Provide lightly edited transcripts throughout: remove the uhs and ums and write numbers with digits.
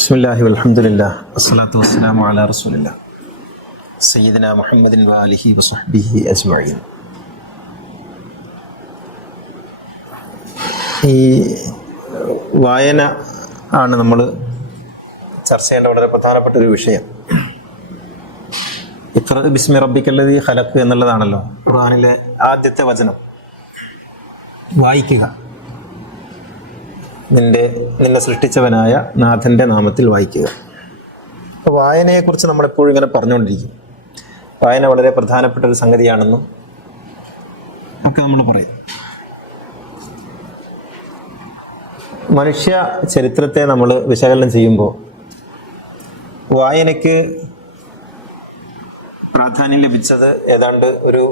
ബിസ്മില്ലാഹി വൽഹംദുലില്ലാഹ് വസ്സലാത്തു വസ്സലാമു അലാ റസൂലില്ലാഹ് സയ്യിദനാ മുഹമ്മദിൻ വആലിഹി വസഹ്ബിഹി അജ്മഈൻ. ഈ വായന ആണ് നമ്മൾ ചർച്ച ചെയ്യേണ്ട വളരെ പ്രധാനപ്പെട്ട ഒരു വിഷയം. ഇഖ്റ ബിസ്മി റബ്ബിക്കല്ലദീ ഖലഖ് എന്നുള്ളതാണല്ലോ ഖുർആനിലെ ആദ്യത്തെ വചനം. വായിക്കുക, നിന്നെ സൃഷ്ടിച്ചവനായ നാഥൻ്റെ നാമത്തിൽ വായിക്കുക. അപ്പോൾ വായനയെക്കുറിച്ച് നമ്മളെപ്പോഴും ഇങ്ങനെ പറഞ്ഞുകൊണ്ടിരിക്കും. വായന വളരെ പ്രധാനപ്പെട്ട ഒരു സംഗതിയാണെന്നും ഒക്കെ നമ്മൾ പറയും. മനുഷ്യ ചരിത്രത്തെ നമ്മൾ വിശകലനം ചെയ്യുമ്പോൾ വായനയ്ക്ക് പ്രാധാന്യം ലഭിച്ചത് ഏതാണ്ട് ഒരു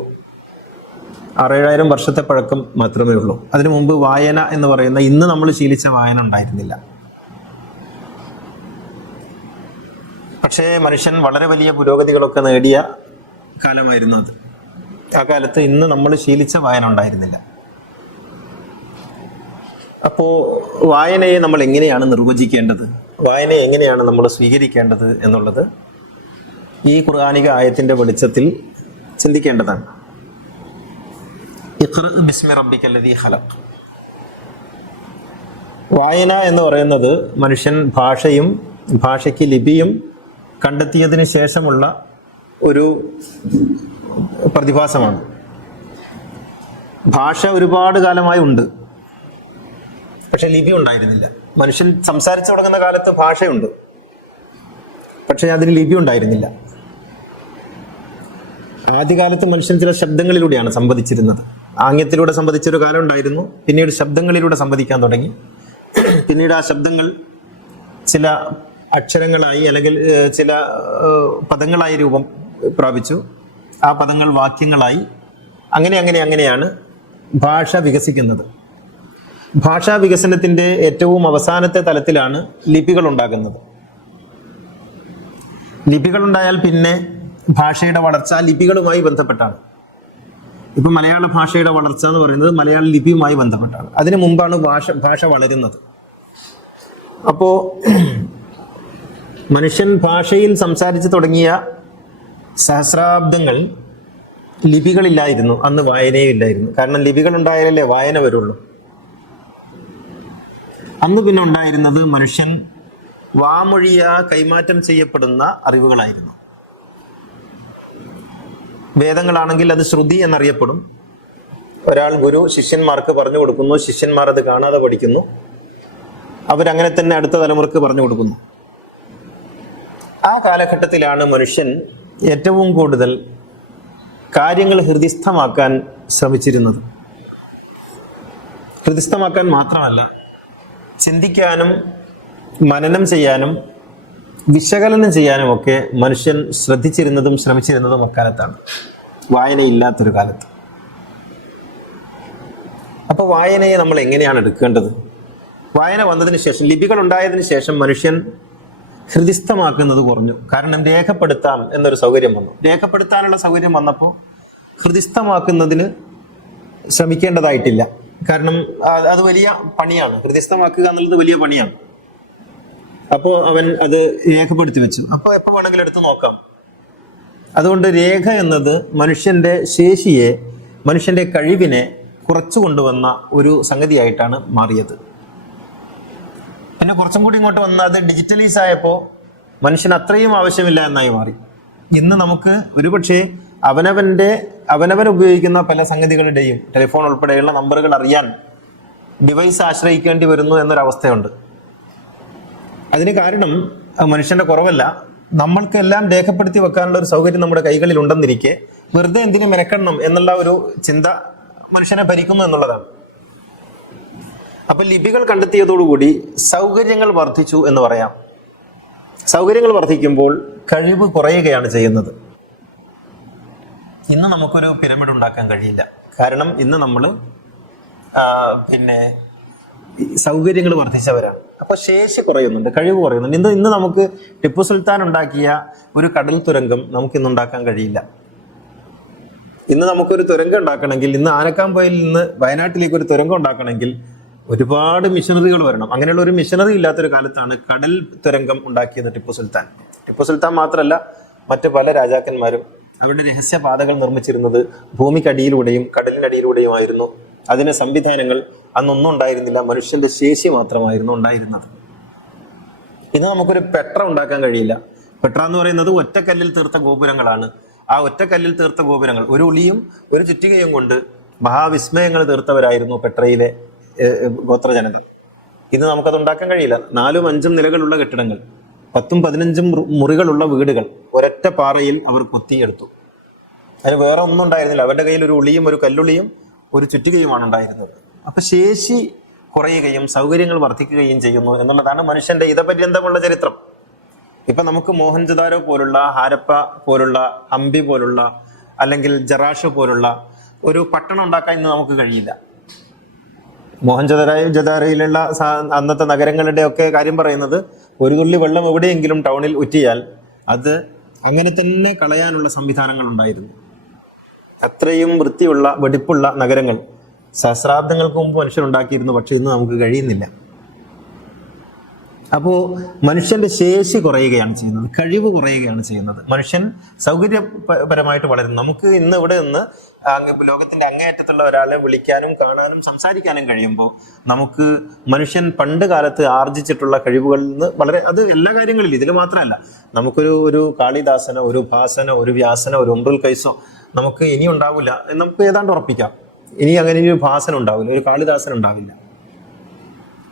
6000 വർഷത്തെ പഴക്കം മാത്രമേ ഉള്ളൂ. അതിനു മുമ്പ് വായന എന്ന് പറയുന്ന ഇന്ന് നമ്മൾ ശീലിച്ച വായന ഉണ്ടായിരുന്നില്ല. പക്ഷേ മനുഷ്യൻ വളരെ വലിയ പുരോഗതികളൊക്കെ നേടിയ കാലമായിരുന്നു അത്. ആ കാലത്ത് ഇന്ന് നമ്മൾ ശീലിച്ച വായന ഉണ്ടായിരുന്നില്ല. അപ്പോൾ വായനയെ നമ്മൾ എങ്ങനെയാണ് നിർവചിക്കേണ്ടത്, വായനയെ എങ്ങനെയാണ് നമ്മൾ സ്വീകരിക്കേണ്ടത് എന്നുള്ളത് ഈ ഖുർആനിക ആയത്തിന്റെ വെളിച്ചത്തിൽ ചിന്തിക്കേണ്ടതാണ്. ഇഖ്റ ബിസ്മി റബ്ബിക്കല്ലദീ ഖലഖ്. വായന എന്ന് പറയുന്നത് മനുഷ്യൻ ഭാഷയ്ക്ക് ലിപിയും കണ്ടെത്തിയതിന് ശേഷമുള്ള ഒരു പ്രതിഭാസമാണ്. ഭാഷ ഒരുപാട് കാലമായി ഉണ്ട്, പക്ഷെ ലിപി ഉണ്ടായിരുന്നില്ല. മനുഷ്യൻ സംസാരിച്ചു തുടങ്ങുന്ന കാലത്ത് ഭാഷയുണ്ട്, പക്ഷെ അതിന് ലിപി ഉണ്ടായിരുന്നില്ല. ആദ്യകാലത്ത് മനുഷ്യൻ ചില ശബ്ദങ്ങളിലൂടെയാണ് സംവദിച്ചിരുന്നത്. ആംഗ്യത്തിലൂടെ സംവദിച്ചൊരു കാലം ഉണ്ടായിരുന്നു. പിന്നീട് ശബ്ദങ്ങളിലൂടെ സംവദിക്കാൻ തുടങ്ങി. പിന്നീട് ആ ശബ്ദങ്ങൾ ചില അക്ഷരങ്ങളായി അല്ലെങ്കിൽ ചില പദങ്ങളായി രൂപം പ്രാപിച്ചു. ആ പദങ്ങൾ വാക്യങ്ങളായി. അങ്ങനെയാണ് ഭാഷ വികസിക്കുന്നത്. ഭാഷാ വികസനത്തിന്റെ ഏറ്റവും അവസാനത്തെ തലത്തിലാണ് ലിപികൾ ഉണ്ടാകുന്നത്. ലിപികളുണ്ടായാൽ പിന്നെ ഭാഷയുടെ വളർച്ച ലിപികളുമായി ബന്ധപ്പെട്ടാണ്. ഇപ്പൊ മലയാള ഭാഷയുടെ വളർച്ച എന്ന് പറയുന്നത് മലയാള ലിപിയുമായി ബന്ധപ്പെട്ടാണ്. അതിനു മുമ്പാണ് ഭാഷ വളരുന്നത്. അപ്പോ മനുഷ്യൻ ഭാഷയിൽ സംസാരിച്ചു തുടങ്ങിയ സഹസ്രാബ്ദങ്ങൾ ലിപികളില്ലായിരുന്നു. അന്ന് വായനയും ഇല്ലായിരുന്നു. കാരണം ലിപികൾ ഉണ്ടായാലല്ലേ വായന വരുള്ളൂ. അന്ന് പിന്നെ ഉണ്ടായിരുന്നത് മനുഷ്യൻ വാമൊഴിയ കൈമാറ്റം ചെയ്യപ്പെടുന്ന അറിവുകളായിരുന്നു. വേദങ്ങളാണെങ്കിൽ അത് ശ്രുതി എന്നറിയപ്പെടും. ഒരാൾ ഗുരു ശിഷ്യന്മാർക്ക് പറഞ്ഞു കൊടുക്കുന്നു, ശിഷ്യന്മാർ അത് കാണാതെ പഠിക്കുന്നു, അവരങ്ങനെ തന്നെ അടുത്ത തലമുറക്ക് പറഞ്ഞു കൊടുക്കുന്നു. ആ കാലഘട്ടത്തിലാണ് മനുഷ്യൻ ഏറ്റവും കൂടുതൽ കാര്യങ്ങൾ ഹൃദിസ്ഥമാക്കാൻ ശ്രമിച്ചിരുന്നത്. ഹൃദിസ്ഥമാക്കാൻ മാത്രമല്ല, ചിന്തിക്കാനും മനനം ചെയ്യാനും വിശകലനം ചെയ്യാനും ഒക്കെ മനുഷ്യൻ ശ്രദ്ധിച്ചിരുന്നതും ശ്രമിച്ചിരുന്നതും അക്കാലത്താണ്, വായനയില്ലാത്തൊരു കാലത്ത്. അപ്പൊ വായനയെ നമ്മൾ എങ്ങനെയാണ് എടുക്കേണ്ടത്? വായന വന്നതിന് ശേഷം, ലിപികൾ ഉണ്ടായതിനു ശേഷം മനുഷ്യൻ ഹൃദിസ്ഥമാക്കുന്നത് കുറഞ്ഞു. കാരണം രേഖപ്പെടുത്താം എന്നൊരു സൗകര്യം വന്നു. രേഖപ്പെടുത്താനുള്ള സൗകര്യം വന്നപ്പോൾ ഹൃദിസ്ഥമാക്കുന്നതിന് ശ്രമിക്കേണ്ടതായിട്ടില്ല. കാരണം അത് വലിയ പണിയാണ്. ഹൃദിസ്ഥമാക്കുക എന്നുള്ളത് വലിയ പണിയാണ്. അപ്പോൾ അവൻ അത് രേഖപ്പെടുത്തി വെച്ചു. അപ്പോൾ എപ്പോൾ വേണമെങ്കിലും എടുത്ത് നോക്കാം. അതുകൊണ്ട് രേഖ എന്നത് മനുഷ്യന്റെ ശേഷിയെ, മനുഷ്യന്റെ കഴിവിനെ കുറച്ചു കൊണ്ടുവന്ന ഒരു സംഗതിയായിട്ടാണ് മാറിയത്. പിന്നെ കുറച്ചും കൂടി ഇങ്ങോട്ട് വന്ന അത് ഡിജിറ്റലൈസ് ആയപ്പോൾ മനുഷ്യന് അത്രയും ആവശ്യമില്ല എന്നായി മാറി. ഇന്ന് നമുക്ക് ഒരുപക്ഷെ അവനവൻ ഉപയോഗിക്കുന്ന പല സംഗതികളുടെയും ടെലിഫോൺ ഉൾപ്പെടെയുള്ള നമ്പറുകൾ അറിയാൻ ഡിവൈസ് ആശ്രയിക്കേണ്ടി വരുന്നു എന്നൊരവസ്ഥയുണ്ട്. അതിന് കാരണം മനുഷ്യന്റെ കുറവല്ല, നമ്മൾക്കെല്ലാം രേഖപ്പെടുത്തി വെക്കാനുള്ള ഒരു സൗകര്യം നമ്മുടെ കൈകളിൽ ഉണ്ടെന്നിരിക്കെ വെറുതെ എന്തിനു മെനക്കെടണം എന്നുള്ള ഒരു ചിന്ത മനുഷ്യനെ ഭരിക്കുന്നു എന്നുള്ളതാണ്. അപ്പൊ ലിപികൾ കണ്ടെത്തിയതോടുകൂടി സൗകര്യങ്ങൾ വർദ്ധിച്ചു എന്ന് പറയാം. സൗകര്യങ്ങൾ വർദ്ധിക്കുമ്പോൾ കഴിവ് കുറയുകയാണ് ചെയ്യുന്നത്. ഇന്ന് നമുക്കൊരു പിരമിഡ് ഉണ്ടാക്കാൻ കഴിയില്ല. കാരണം ഇന്ന് നമ്മൾ സൗകര്യങ്ങൾ വർദ്ധിച്ചവരാണ്. അപ്പൊ ശേഷി കുറയുന്നുണ്ട്, കഴിവ് കുറയുന്നുണ്ട്. ഇന്ന് നമുക്ക് ടിപ്പു സുൽത്താൻ ഉണ്ടാക്കിയ ഒരു കടൽ തുരങ്കം നമുക്കിന്ന് ഉണ്ടാക്കാൻ കഴിയില്ല. ഇന്ന് നമുക്കൊരു തുരങ്കം ഉണ്ടാക്കണമെങ്കിൽ, ഇന്ന് ആനക്കാംപൊയിൽ നിന്ന് വയനാട്ടിലേക്ക് ഒരു തുരങ്കം ഉണ്ടാക്കണമെങ്കിൽ ഒരുപാട് മിഷനറികൾ വരണം. അങ്ങനെയുള്ള ഒരു മിഷനറി ഇല്ലാത്തൊരു കാലത്താണ് കടൽ തുരങ്കം ഉണ്ടാക്കിയത് ടിപ്പു സുൽത്താൻ. ടിപ്പു സുൽത്താൻ മാത്രമല്ല, മറ്റ് പല രാജാക്കന്മാരും അവരുടെ രഹസ്യപാതകൾ നിർമ്മിച്ചിരുന്നത് ഭൂമിക്കടിയിലൂടെയും കടലിനടിയിലൂടെയുമായിരുന്നു. അതിന് സംവിധാനങ്ങൾ അന്നൊന്നും ഉണ്ടായിരുന്നില്ല, മനുഷ്യന്റെ ശേഷി മാത്രമായിരുന്നു ഉണ്ടായിരുന്നത്. ഇന്ന് നമുക്കൊരു പെട്ര ഉണ്ടാക്കാൻ കഴിയില്ല. പെട്ര എന്ന് പറയുന്നത് ഒറ്റക്കല്ലിൽ തീർത്ത ഗോപുരങ്ങളാണ്. ആ ഒറ്റക്കല്ലിൽ തീർത്ത ഗോപുരങ്ങൾ ഒരു ഉളിയും ഒരു ചുറ്റികയും കൊണ്ട് മഹാവിസ്മയങ്ങൾ തീർത്തവരായിരുന്നു പെട്രയിലെ ഗോത്രജനത. ഇന്ന് നമുക്കത് ഉണ്ടാക്കാൻ കഴിയില്ല. 4-5 നിലകളുള്ള കെട്ടിടങ്ങൾ, 10-15 മുറികളുള്ള വീടുകൾ ഒരൊറ്റ പാറയിൽ അവർ കൊത്തിയെടുത്തു. അതിന് വേറെ ഒന്നും ഉണ്ടായിരുന്നില്ല. അവരുടെ കയ്യിൽ ഒരു ഉളിയും ഒരു കല്ലുളിയും ഒരു ചുറ്റികയുമാണ് ഉണ്ടായിരുന്നത്. അപ്പൊ ശേഷി കുറയുകയും സൗകര്യങ്ങൾ വർദ്ധിക്കുകയും ചെയ്യുന്നു എന്നുള്ളതാണ് മനുഷ്യന്റെ ഇതപര്യന്തമുള്ള ചരിത്രം. ഇപ്പൊ നമുക്ക് മോഹൻജദാരോ പോലുള്ള, ഹാരപ്പ പോലുള്ള, ഹംപി പോലുള്ള, അല്ലെങ്കിൽ ജറാഷ് പോലുള്ള ഒരു പട്ടണം ഉണ്ടാക്കാൻ ഇന്ന് നമുക്ക് കഴിയില്ല. മോഹൻജദാരോയിലുള്ള അന്നത്തെ നഗരങ്ങളുടെ ഒക്കെ കാര്യം പറയുന്നത്, ഒരു തുള്ളി വെള്ളം എവിടെയെങ്കിലും ടൗണിൽ ഉറ്റിയാൽ അത് അങ്ങനെ തന്നെ കളയാനുള്ള സംവിധാനങ്ങൾ ഉണ്ടായിരുന്നു. അത്രയും വൃത്തിയുള്ള വെടിപ്പുള്ള നഗരങ്ങൾ സഹസ്രാബ്ദങ്ങൾക്ക് മുമ്പ് മനുഷ്യരുണ്ടാക്കിയിരുന്നു. പക്ഷെ ഇന്ന് നമുക്ക് കഴിയുന്നില്ല. അപ്പോൾ മനുഷ്യന്റെ ശേഷി കുറയുകയാണ് ചെയ്യുന്നത്, കഴിവ് കുറയുകയാണ് ചെയ്യുന്നത്. മനുഷ്യൻ സൗകര്യപരമായിട്ട് വളരുന്നു. നമുക്ക് ഇന്ന് ഇവിടെ നിന്ന് ലോകത്തിന്റെ അങ്ങേയറ്റത്തുള്ള ഒരാളെ വിളിക്കാനും കാണാനും സംസാരിക്കാനും കഴിയുമ്പോൾ നമുക്ക് മനുഷ്യൻ പണ്ട് കാലത്ത് ആർജിച്ചിട്ടുള്ള കഴിവുകളിൽ നിന്ന് വളരെ, അത് എല്ലാ കാര്യങ്ങളിലും, ഇതിൽ മാത്രമല്ല, നമുക്കൊരു കാളിദാസനോ ഒരു ഭാസനോ ഒരു വ്യാസനോ ഒരു ഉംറുൽ കൈസോ നമുക്ക് ഇനി ഉണ്ടാവില്ല എന്ന് നമുക്ക് ഏതാണ്ട് ഉറപ്പിക്കാം. ഇനി അങ്ങനെ ഒരു ഭാസന ഉണ്ടാവില്ല, ഒരു കാളിദാസൻ ഉണ്ടാവില്ല,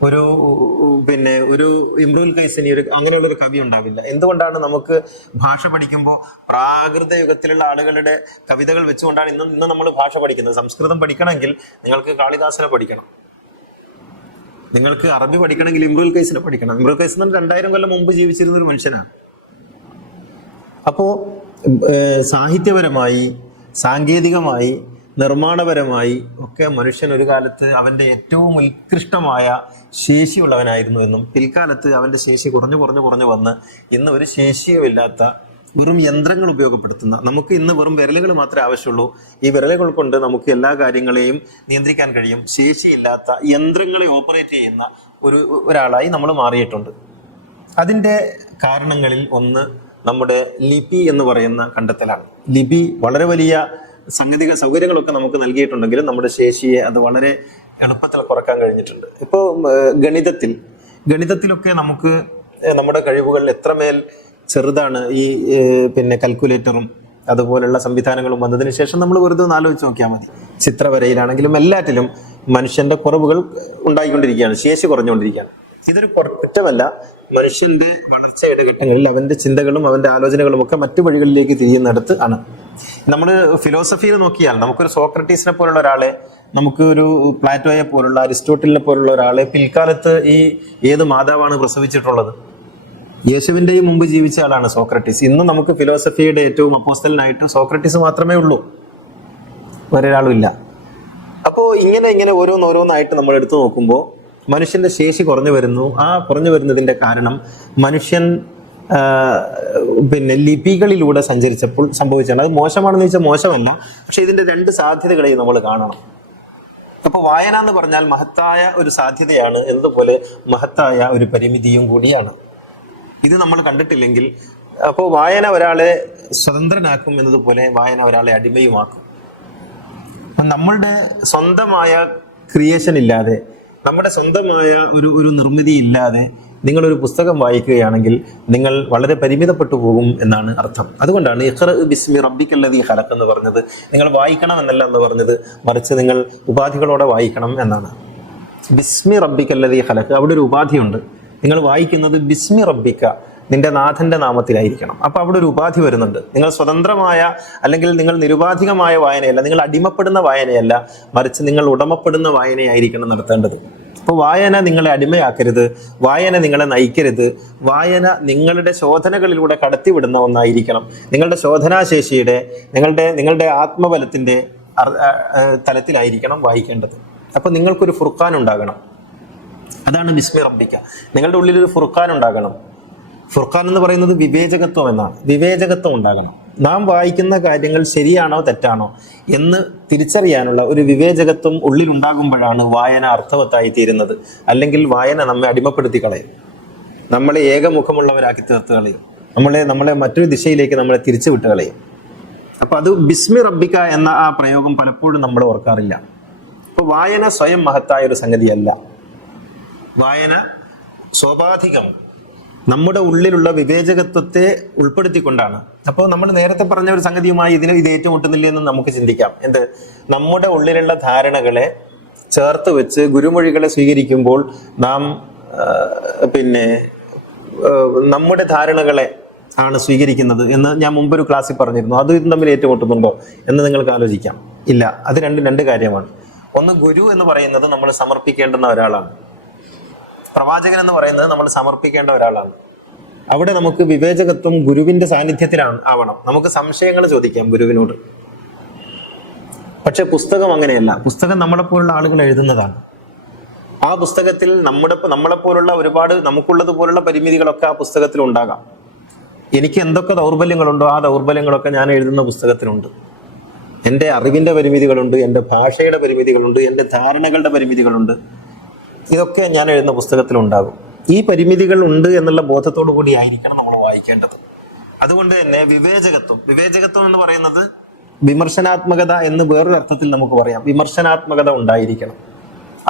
ഒരു ഇമ്രുൽ കൈസിനി അങ്ങനെയുള്ള ഒരു കവി ഉണ്ടാവില്ല. എന്തുകൊണ്ടാണ്? നമുക്ക് ഭാഷ പഠിക്കുമ്പോൾ പ്രാകൃത യുഗത്തിലുള്ള ആളുകളുടെ കവിതകൾ വെച്ചുകൊണ്ടാണ് ഇന്ന് നമ്മൾ ഭാഷ പഠിക്കുന്നത്. സംസ്കൃതം പഠിക്കണമെങ്കിൽ നിങ്ങൾക്ക് കാളിദാസനെ പഠിക്കണം, നിങ്ങൾക്ക് അറബി പഠിക്കണമെങ്കിൽ ഇമ്രുൽ കൈസിനെ പഠിക്കണം. ഇമ്രുൽ കൈസ് 2000 കൊല്ലം മുമ്പ് ജീവിച്ചിരുന്ന ഒരു മനുഷ്യനാണ്. അപ്പോ സാഹിത്യപരമായി, സാങ്കേതികമായി, നിർമ്മാണപരമായി ഒക്കെ മനുഷ്യൻ ഒരു കാലത്ത് അവന്റെ ഏറ്റവും ഉത്കൃഷ്ടമായ ശേഷിയുള്ളവനായിരുന്നു എന്നും പിൽക്കാലത്ത് അവന്റെ ശേഷി കുറഞ്ഞു വന്ന് ഇന്ന് ഒരു ശേഷിയുമില്ലാത്ത വെറും യന്ത്രങ്ങൾ ഉപയോഗപ്പെടുത്തുന്ന, നമുക്ക് ഇന്ന് വെറും വിരലുകൾ മാത്രമേ ആവശ്യമുള്ളൂ, ഈ വിരലുകൾ കൊണ്ട് നമുക്ക് എല്ലാ കാര്യങ്ങളെയും നിയന്ത്രിക്കാൻ കഴിയും, ശേഷിയില്ലാത്ത യന്ത്രങ്ങളെ ഓപ്പറേറ്റ് ചെയ്യുന്ന ഒരാളായി നമ്മൾ മാറിയിട്ടുണ്ട്. അതിൻ്റെ കാരണങ്ങളിൽ ഒന്ന് നമ്മുടെ ലിപി എന്ന് പറയുന്ന കണ്ടെത്തലാണ്. ലിപി വളരെ വലിയ സൗകര്യങ്ങളൊക്കെ നമുക്ക് നൽകിയിട്ടുണ്ടെങ്കിലും നമ്മുടെ ശേഷിയെ അത് വളരെ എളുപ്പത്തിൽ കുറക്കാൻ കഴിഞ്ഞിട്ടുണ്ട്. ഇപ്പോൾ ഗണിതത്തിലൊക്കെ നമുക്ക് നമ്മുടെ കഴിവുകൾ എത്രമേൽ ചെറുതാണ്. ഈ കൽക്കുലേറ്ററും അതുപോലുള്ള സംവിധാനങ്ങളും വന്നതിന് ശേഷം നമ്മൾ വെറുതെ ഒന്ന് ആലോചിച്ച് നോക്കിയാൽ മതി. ചിത്രവരയിലാണെങ്കിലും എല്ലാറ്റിലും മനുഷ്യന്റെ കുറവുകൾ ഉണ്ടായിക്കൊണ്ടിരിക്കുകയാണ്, ശേഷി കുറഞ്ഞുകൊണ്ടിരിക്കുകയാണ്. ഇതൊരു കുറ്റമല്ല. മനുഷ്യന്റെ വളർച്ചയുടെ ഘട്ടങ്ങളിൽ അവന്റെ ചിന്തകളും അവന്റെ ആലോചനകളും ഒക്കെ മറ്റു വഴികളിലേക്ക് തിരിയുന്നിടത്ത് ആണ്. നമ്മൾ ഫിലോസഫിയിൽ നോക്കിയാൽ നമുക്കൊരു സോക്രട്ടീസിനെ പോലുള്ള ഒരാളെ, നമുക്ക് ഒരു പ്ലാറ്റോയെ പോലുള്ള, അരിസ്റ്റോട്ടലിനെ പോലുള്ള ഒരാളെ പിൽക്കാലത്ത് ഏത് മാതാവാണ് പ്രസവിച്ചിട്ടുള്ളത്? യേശുവിന്റെയും മുമ്പ് ജീവിച്ച ആളാണ് സോക്രട്ടീസ്. ഇന്ന് നമുക്ക് ഫിലോസഫിയുടെ ഏറ്റവും അപ്പോസ്തലനായിട്ട് സോക്രട്ടീസ് മാത്രമേ ഉള്ളൂ, ഒരാളും ഇല്ല. അപ്പോൾ ഇങ്ങനെ ഓരോന്നായിട്ട് നമ്മൾ എടുത്തു നോക്കുമ്പോൾ മനുഷ്യന്റെ ശേഷി കുറഞ്ഞു വരുന്നു. ആ കുറഞ്ഞു വരുന്നതിന്റെ കാരണം മനുഷ്യൻ ലിപികളിലൂടെ സഞ്ചരിച്ചപ്പോൾ സംഭവിച്ചാണ്. അത് മോശമാണെന്ന് വെച്ചാൽ മോശമല്ല, പക്ഷെ ഇതിന്റെ 2 സാധ്യതകളെയും നമ്മൾ കാണണം. അപ്പൊ വായന എന്ന് പറഞ്ഞാൽ മഹത്തായ ഒരു സാധ്യതയാണ്, എന്നതുപോലെ മഹത്തായ ഒരു പരിമിതിയും കൂടിയാണ്. ഇത് നമ്മൾ കണ്ടിട്ടില്ലെങ്കിൽ, അപ്പോൾ വായന ഒരാളെ സ്വതന്ത്രനാക്കും എന്നതുപോലെ വായന ഒരാളെ അടിമയുമാക്കും. നമ്മളുടെ സ്വന്തമായ ക്രിയേഷൻ ഇല്ലാതെ, നമ്മുടെ സ്വന്തമായ ഒരു നിർമ്മിതി ഇല്ലാതെ നിങ്ങളൊരു പുസ്തകം വായിക്കുകയാണെങ്കിൽ നിങ്ങൾ വളരെ പരിമിതപ്പെട്ടു പോകും എന്നാണ് അർത്ഥം. അതുകൊണ്ടാണ് ഇഖ്റ ബിസ്മി റബ്ബിക്കല്ലദീ ഖലഖ് എന്ന് പറഞ്ഞത്. നിങ്ങൾ വായിക്കണം എന്നല്ല എന്ന് പറഞ്ഞത്, മറിച്ച് നിങ്ങൾ ഉപാധികളോടെ വായിക്കണം എന്നാണ്. ബിസ്മി റബ്ബിക്കല്ലദീ ഖലഖ്, അവിടെ ഒരു ഉപാധിയുണ്ട്. നിങ്ങൾ വായിക്കുന്നത് ബിസ്മി റബ്ബിക്ക, നിന്റെ നാഥന്റെ നാമത്തിലായിരിക്കണം. അപ്പൊ അവിടെ ഒരു ഉപാധി വരുന്നുണ്ട്. നിങ്ങൾ സ്വതന്ത്രമായ അല്ലെങ്കിൽ നിങ്ങൾ നിരുപാധികമായ വായനയല്ല, നിങ്ങൾ അടിമപ്പെടുന്ന വായനയല്ല, മറിച്ച് നിങ്ങൾ ഉടമപ്പെടുന്ന വായനയായിരിക്കണം നടത്തേണ്ടത്. അപ്പോൾ വായന നിങ്ങളെ അടിമയാക്കരുത്, വായന നിങ്ങളെ നയിക്കരുത്, വായന നിങ്ങളുടെ ശോധനകളിലൂടെ കടത്തിവിടുന്ന ഒന്നായിരിക്കണം. നിങ്ങളുടെ ശോധനാശേഷിയുടെ, നിങ്ങളുടെ ആത്മബലത്തിന്റെ തലത്തിലായിരിക്കണം വായിക്കേണ്ടത്. അപ്പൊ നിങ്ങൾക്കൊരു ഫുർഖാൻ ഉണ്ടാകണം. അതാണ് ബിസ്മി റബ്ബിക്ക. നിങ്ങളുടെ ഉള്ളിൽ ഒരു ഫുർഖാൻ ഉണ്ടാകണം. ഫുർഖാൻ എന്ന് പറയുന്നത് വിവേചകത്വം എന്നാണ്. വിവേചകത്വം ഉണ്ടാകണം. നാം വായിക്കുന്ന കാര്യങ്ങൾ ശരിയാണോ തെറ്റാണോ എന്ന് തിരിച്ചറിയാനുള്ള ഒരു വിവേചകത്വം ഉള്ളിലുണ്ടാകുമ്പോഴാണ് വായന അർത്ഥവത്തായി തീരുന്നത്. അല്ലെങ്കിൽ വായന നമ്മെ അടിമപ്പെടുത്തി കളയും, നമ്മളെ ഏകമുഖമുള്ളവരാക്കി തീർത്ത് കളയും, നമ്മളെ മറ്റൊരു ദിശയിലേക്ക് നമ്മളെ തിരിച്ചു വിട്ട് കളയും. അപ്പൊ അത് ബിസ്മി റബ്ബിക എന്ന ആ പ്രയോഗം പലപ്പോഴും നമ്മൾ ഓർക്കാറില്ല. അപ്പൊ വായന സ്വയം മഹത്തായ ഒരു സംഗതിയല്ല. വായന സ്വാഭാവികം നമ്മുടെ ഉള്ളിലുള്ള വിവേചകത്വത്തെ ഉൾപ്പെടുത്തിക്കൊണ്ടാണ്. അപ്പോൾ നമ്മൾ നേരത്തെ പറഞ്ഞ ഒരു സംഗതിയുമായി ഇത് ഏറ്റുമുട്ടുന്നില്ല എന്ന് നമുക്ക് ചിന്തിക്കാം. നമ്മുടെ ഉള്ളിലുള്ള ധാരണകളെ ചേർത്ത് വെച്ച് ഗുരുമൊഴികളെ സ്വീകരിക്കുമ്പോൾ നാം നമ്മുടെ ധാരണകളെ ആണ് സ്വീകരിക്കുന്നത് എന്ന് ഞാൻ മുമ്പൊരു ക്ലാസ്സിൽ പറഞ്ഞിരുന്നു. അത് ഇതും തമ്മിൽ ഏറ്റുമുട്ടുന്നുണ്ടോ എന്ന് നിങ്ങൾക്ക് ആലോചിക്കാം. ഇല്ല, അത് രണ്ട് കാര്യമാണ്. ഒന്ന്, ഗുരു എന്ന് പറയുന്നത് നമ്മൾ സമർപ്പിക്കേണ്ടുന്ന ഒരാളാണ്. പ്രവാചകൻ എന്ന് പറയുന്നത് നമ്മൾ സമർപ്പിക്കേണ്ട ഒരാളാണ്. അവിടെ നമുക്ക് വിവേചകത്വം ഗുരുവിന്റെ സാന്നിധ്യത്തിലാണ് ആവണം. നമുക്ക് സംശയങ്ങൾ ചോദിക്കാം ഗുരുവിനോട്. പക്ഷെ പുസ്തകം അങ്ങനെയല്ല. പുസ്തകം നമ്മളെപ്പോലുള്ള ആളുകൾ എഴുതുന്നതാണ്. ആ പുസ്തകത്തിൽ നമ്മളെപ്പോലുള്ള ഒരുപാട് നമുക്കുള്ളതുപോലുള്ള പരിമിതികളൊക്കെ ആ പുസ്തകത്തിൽ ഉണ്ടാകാം. എനിക്ക് എന്തൊക്കെ ദൗർബല്യങ്ങളുണ്ടോ ആ ദൗർബല്യങ്ങളൊക്കെ ഞാൻ എഴുതുന്ന പുസ്തകത്തിലുണ്ട്. എൻ്റെ അറിവിന്റെ പരിമിതികളുണ്ട്, എൻ്റെ ഭാഷയുടെ പരിമിതികളുണ്ട്, എൻ്റെ ധാരണകളുടെ പരിമിതികളുണ്ട്. ഇതൊക്കെ ഞാൻ എഴുതുന്ന പുസ്തകത്തിലുണ്ടാകും. ഈ പരിമിതികൾ ഉണ്ട് എന്നുള്ള ബോധത്തോടു കൂടി ആയിരിക്കണം നമ്മൾ വായിക്കേണ്ടത്. അതുകൊണ്ട് തന്നെ വിവേചകത്വം എന്ന് പറയുന്നത് വിമർശനാത്മകത എന്ന് വേറൊരു അർത്ഥത്തിൽ നമുക്ക് പറയാം. വിമർശനാത്മകത ഉണ്ടായിരിക്കണം.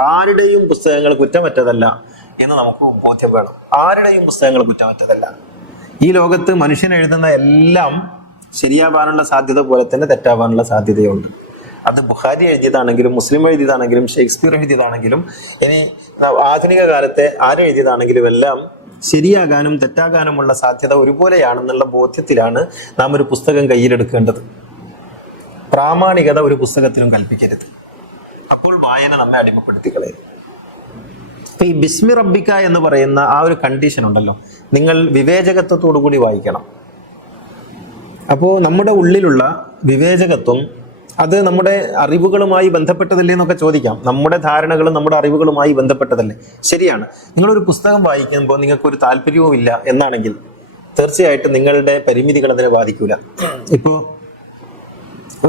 ആരുടെയും പുസ്തകങ്ങൾ കുറ്റമറ്റതല്ല എന്ന് നമുക്ക് ബോധ്യം വേണം. ആരുടെയും പുസ്തകങ്ങൾ കുറ്റമറ്റതല്ല. ഈ ലോകത്ത് മനുഷ്യൻ എഴുതുന്ന എല്ലാം ശരിയാവാനുള്ള സാധ്യത പോലെ തന്നെ തെറ്റാവാനുള്ള സാധ്യതയുണ്ട്. അത് ബുഖാരി എഴുതിയതാണെങ്കിലും മുസ്ലിം എഴുതിയതാണെങ്കിലും ഷേക്സ്പിയർ എഴുതിയതാണെങ്കിലും ഇനി ആധുനിക കാലത്തെ ആരെഴുതിയതാണെങ്കിലും എല്ലാം ശരിയാകാനും തെറ്റാകാനുമുള്ള സാധ്യത ഒരുപോലെയാണെന്നുള്ള ബോധ്യത്തിലാണ് നാം ഒരു പുസ്തകം കയ്യിലെടുക്കേണ്ടത്. പ്രാമാണികത ഒരു പുസ്തകത്തിലും കൽപ്പിക്കരുത്. അപ്പോൾ വായന നമ്മെ അടിമപ്പെടുത്തി കളയും. അപ്പൊ ഈ ബിസ്മി റബ്ബിക എന്ന് പറയുന്ന ആ ഒരു കണ്ടീഷൻ ഉണ്ടല്ലോ, നിങ്ങൾ വിവേചകത്വത്തോടു കൂടി വായിക്കണം. അപ്പോൾ നമ്മുടെ ഉള്ളിലുള്ള വിവേചകത്വം അത് നമ്മുടെ അറിവുകളുമായി ബന്ധപ്പെട്ടതല്ലേ എന്നൊക്കെ ചോദിക്കാം. നമ്മുടെ ധാരണകളും നമ്മുടെ അറിവുകളുമായി ബന്ധപ്പെട്ടതല്ലേ? ശരിയാണ്. നിങ്ങളൊരു പുസ്തകം വായിക്കുമ്പോൾ നിങ്ങൾക്കൊരു താല്പര്യവും ഇല്ല എന്നാണെങ്കിൽ തീർച്ചയായിട്ടും നിങ്ങളുടെ പരിമിതികൾ അതിനെ ബാധിക്കൂല. ഇപ്പോൾ